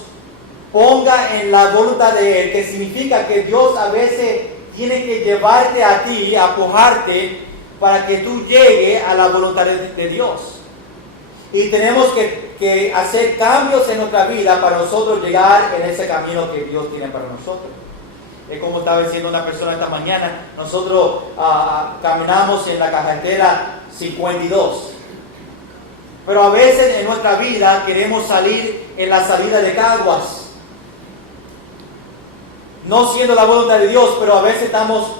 ponga en la voluntad de Él, que significa que Dios a veces tiene que llevarte a ti, empujarte para que tú llegues a la voluntad de Dios. Y tenemos que hacer cambios en nuestra vida para nosotros llegar en ese camino que Dios tiene para nosotros. Es como estaba diciendo una persona esta mañana, nosotros caminamos en la carretera 52. Pero a veces en nuestra vida queremos salir en la salida de Caguas. No siendo la voluntad de Dios, pero a veces estamos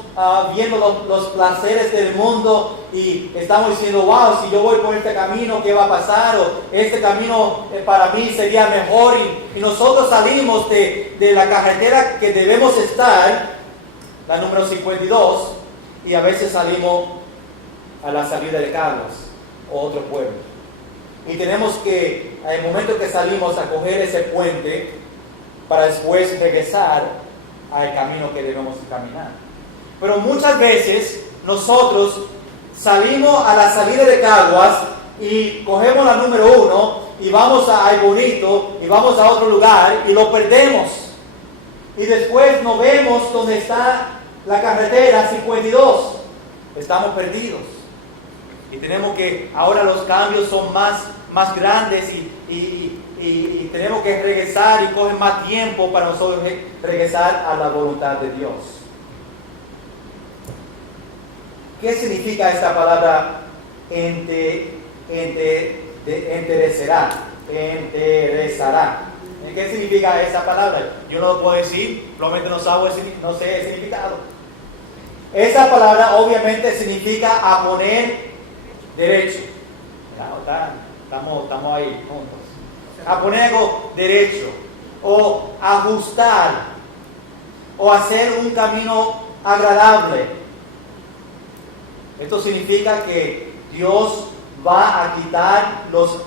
viendo los placeres del mundo y estamos diciendo, wow, si yo voy por este camino, ¿qué va a pasar? O este camino para mí sería mejor. Y nosotros salimos de la carretera que debemos estar, la número 52, y a veces salimos a la salida de Caguas o otro pueblo. Y tenemos que, en el momento que salimos, a coger ese puente para después regresar al camino que debemos caminar. Pero muchas veces nosotros salimos a la salida de Caguas y cogemos la número 1 y vamos a Ay Bonito y vamos a otro lugar y lo perdemos. Y después no vemos dónde está la carretera 52. Estamos perdidos. Y tenemos que, ahora los cambios son más grandes y tenemos que regresar y coge más tiempo para nosotros regresar a la voluntad de Dios. ¿Qué significa esta palabra enderezará? ¿Qué significa esa palabra? Yo no lo puedo decir, probablemente no sé el significado. Esa palabra obviamente significa a poner derecho. Estamos ahí juntos. A poner algo derecho, o ajustar, o hacer un camino agradable. Esto significa que Dios va a quitar los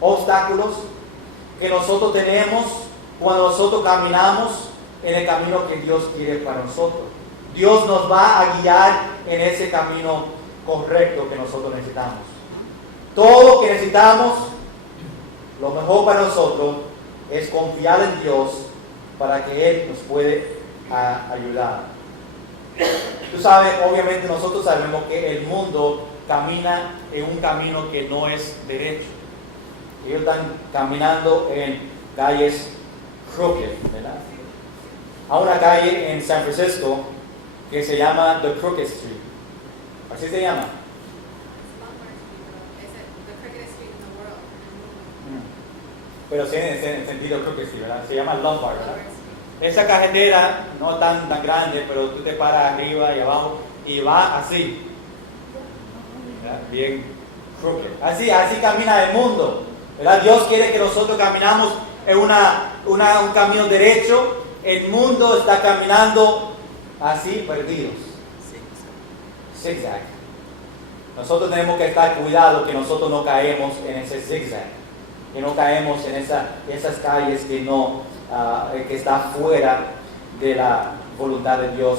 obstáculos que nosotros tenemos cuando nosotros caminamos en el camino que Dios quiere para nosotros. Dios nos va a guiar en ese camino correcto que nosotros necesitamos. Todo lo que necesitamos, lo mejor para nosotros es confiar en Dios para que Él nos puede ayudar. Tú sabes, obviamente nosotros sabemos que el mundo camina en un camino que no es derecho. Ellos están caminando en calles crooked, ¿verdad? Hay una calle en San Francisco que se llama The Crooked Street. Así se llama. Pero sí, en ese sentido creo que sí, ¿verdad? Se llama lumbar, ¿verdad? Esa carretera no tan grande, pero tú te paras arriba y abajo y va así, ¿verdad? Bien crooked. Así camina el mundo, ¿verdad? Dios quiere que nosotros caminamos en un camino derecho. El mundo está caminando así, perdidos. Zigzag. Nosotros tenemos que estar cuidados que nosotros no caemos en ese zigzag, que no caemos en esas calles que está fuera de la voluntad de Dios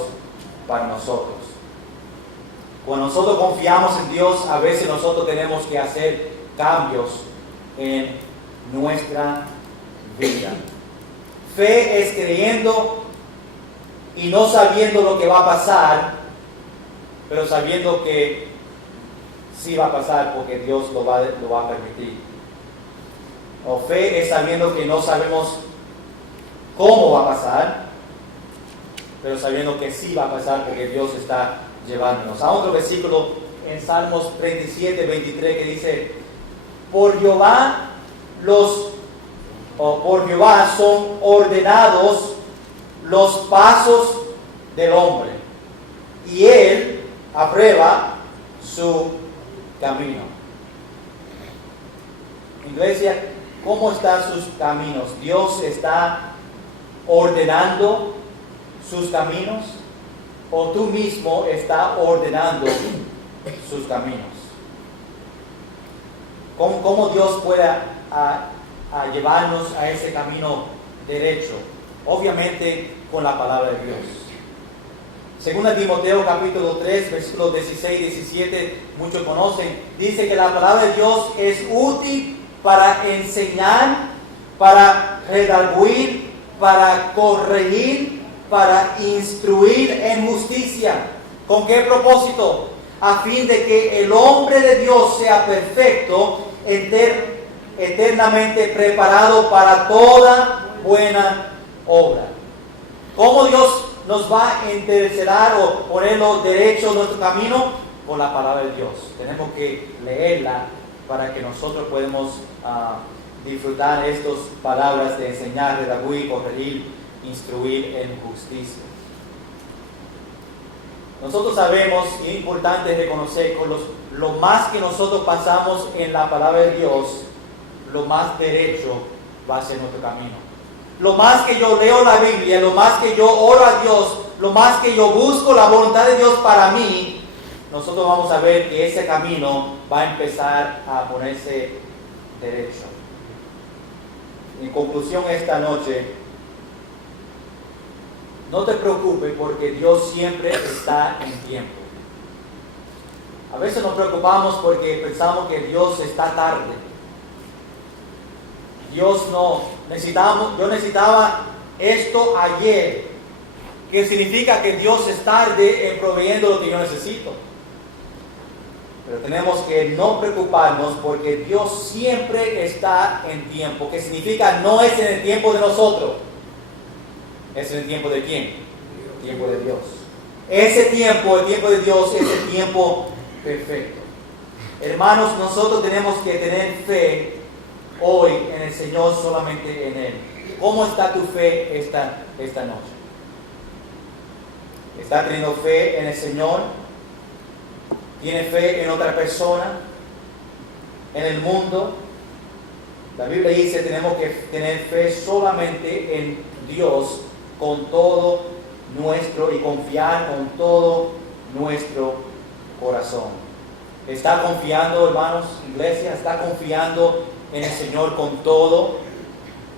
para nosotros. Cuando nosotros confiamos en Dios, a veces nosotros tenemos que hacer cambios en nuestra vida. Fe es creyendo y no sabiendo lo que va a pasar, pero sabiendo que sí va a pasar porque Dios lo va a permitir. O fe es sabiendo que no sabemos cómo va a pasar, pero sabiendo que sí va a pasar porque Dios está llevándonos. A otro versículo en Salmos 37, 23 que dice: por Jehová son ordenados los pasos del hombre, y él aprueba su camino. Iglesia, ¿cómo están sus caminos? ¿Dios está ordenando sus caminos? ¿O tú mismo estás ordenando sus caminos? ¿Cómo Dios puede llevarnos a ese camino derecho? Obviamente con la palabra de Dios. Según Timoteo capítulo 3, versículos 16 y 17, muchos conocen, dice que la palabra de Dios es útil para enseñar, para redarguir, para corregir, para instruir en justicia. ¿Con qué propósito? A fin de que el hombre de Dios sea perfecto, eternamente preparado para toda buena obra. ¿Cómo Dios nos va a interesar o ponerlo derecho en nuestro camino? Con la palabra de Dios. Tenemos que leerla para que nosotros podamos disfrutar estas palabras de enseñar, redarguir, corregir, instruir en justicia. Nosotros sabemos, y es importante reconocer, lo más que nosotros pasamos en la palabra de Dios, lo más derecho va a ser nuestro camino. Lo más que yo leo la Biblia, lo más que yo oro a Dios, lo más que yo busco la voluntad de Dios para mí, nosotros vamos a ver que ese camino va a empezar a ponerse derecho. En conclusión esta noche, no te preocupes porque Dios siempre está en tiempo. A veces nos preocupamos porque pensamos que Dios está tarde. Yo necesitaba esto ayer, que significa que Dios es tarde en proveyendo lo que yo necesito. Pero tenemos que no preocuparnos porque Dios siempre está en tiempo, que significa no es en el tiempo de nosotros, es en el tiempo de ¿quién? El tiempo de Dios. Ese tiempo, el tiempo de Dios, es el tiempo perfecto. Hermanos, nosotros tenemos que tener fe hoy en el Señor, solamente en Él. ¿Cómo está tu fe esta noche? ¿Estás teniendo fe en el Señor? ¿Tienes fe en otra persona? ¿En el mundo? La Biblia dice que tenemos que tener fe solamente en Dios con todo nuestro y confiar con todo nuestro corazón. ¿Está confiando, hermanos, iglesia? ¿Está confiando en el Señor con todo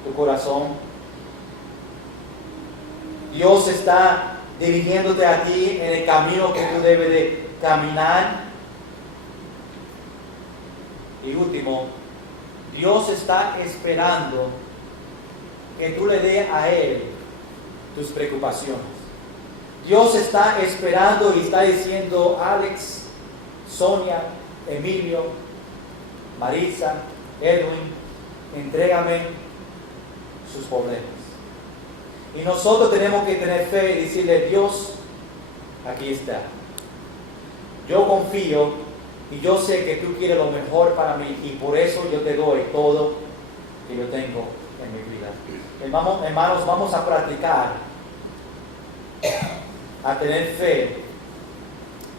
tu corazón? Dios está dirigiéndote a ti en el camino que tú debes de caminar. Y último, Dios está esperando que tú le des a Él tus preocupaciones. Dios está esperando y está diciendo: Alex, Sonia, Emilio, Marisa, Edwin, entrégame sus problemas. Y nosotros tenemos que tener fe y decirle: Dios, aquí está. yo confío y yo sé que tú quieres lo mejor para mí y por eso yo te doy todo que yo tengo en mi vida. Hermanos, vamos a practicar a tener fe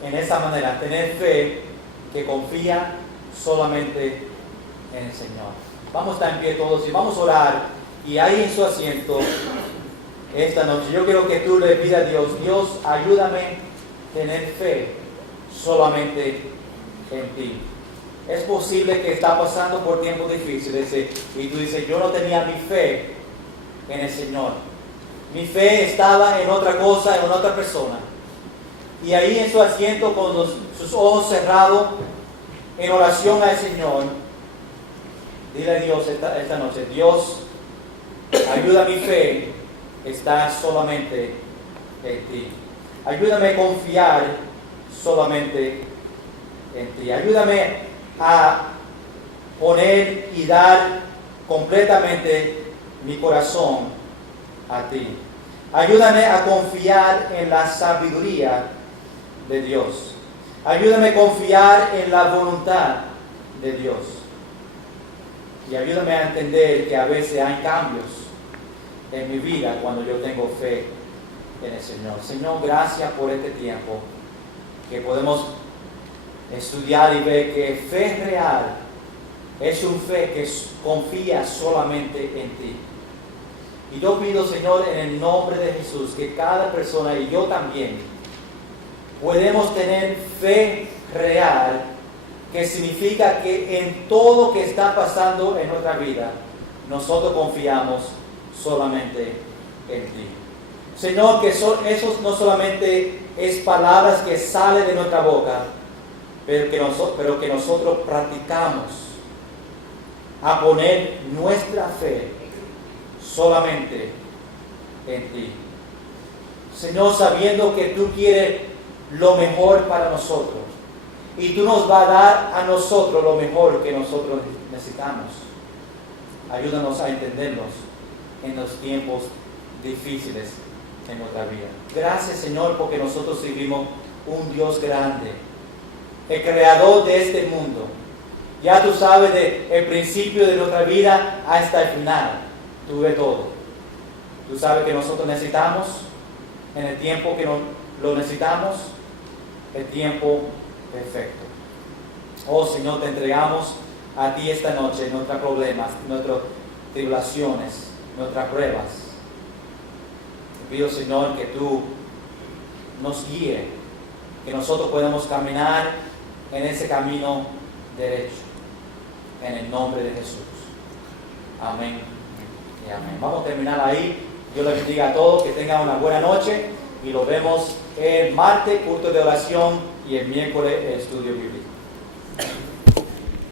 en esa manera, tener fe que confía solamente en el Señor. Vamos a estar en pie todos y vamos a orar, y ahí en su asiento esta noche yo quiero que tú le pidas a Dios: Dios, ayúdame a tener fe solamente en ti. Es posible que está pasando por tiempos difíciles y tú dices: yo no tenía mi fe en el Señor, mi fe estaba en otra cosa, en otra persona. Y ahí en su asiento, con sus ojos cerrados, en oración al Señor, dile a Dios esta noche: Dios, ayuda a mi fe, está solamente en ti. Ayúdame a confiar solamente en ti. Ayúdame a poner y dar completamente mi corazón a ti. Ayúdame a confiar en la sabiduría de Dios. Ayúdame a confiar en la voluntad de Dios. Y ayúdame a entender que a veces hay cambios en mi vida cuando yo tengo fe en el Señor. Señor, gracias por este tiempo que podemos estudiar y ver que fe real es un fe que confía solamente en ti. Y yo pido, Señor, en el nombre de Jesús, que cada persona, y yo también, podemos tener fe real, que significa que en todo lo que está pasando en nuestra vida, nosotros confiamos solamente en ti. Señor, que eso no solamente es palabras que salen de nuestra boca, pero que nosotros practicamos a poner nuestra fe solamente en ti. Señor, sabiendo que tú quieres lo mejor para nosotros y tú nos vas a dar a nosotros lo mejor que nosotros necesitamos. Ayúdanos a entendernos en los tiempos difíciles en nuestra vida. Gracias, Señor, porque nosotros servimos un Dios grande, el creador de este mundo. Ya tú sabes desde el principio de nuestra vida hasta el final. Tú ves todo. Tú sabes que nosotros necesitamos en el tiempo que lo necesitamos, el tiempo perfecto. Oh Señor, te entregamos a ti esta noche nuestros problemas, nuestras tribulaciones, nuestras pruebas. Te pido, Señor, que tú nos guíes, que nosotros podamos caminar en ese camino derecho, en el nombre de Jesús. Amén y amén. Vamos a terminar ahí. Dios les bendiga a todos, que tengan una buena noche y los vemos el martes, culto de oración, y el miércoles, estudio bíblico.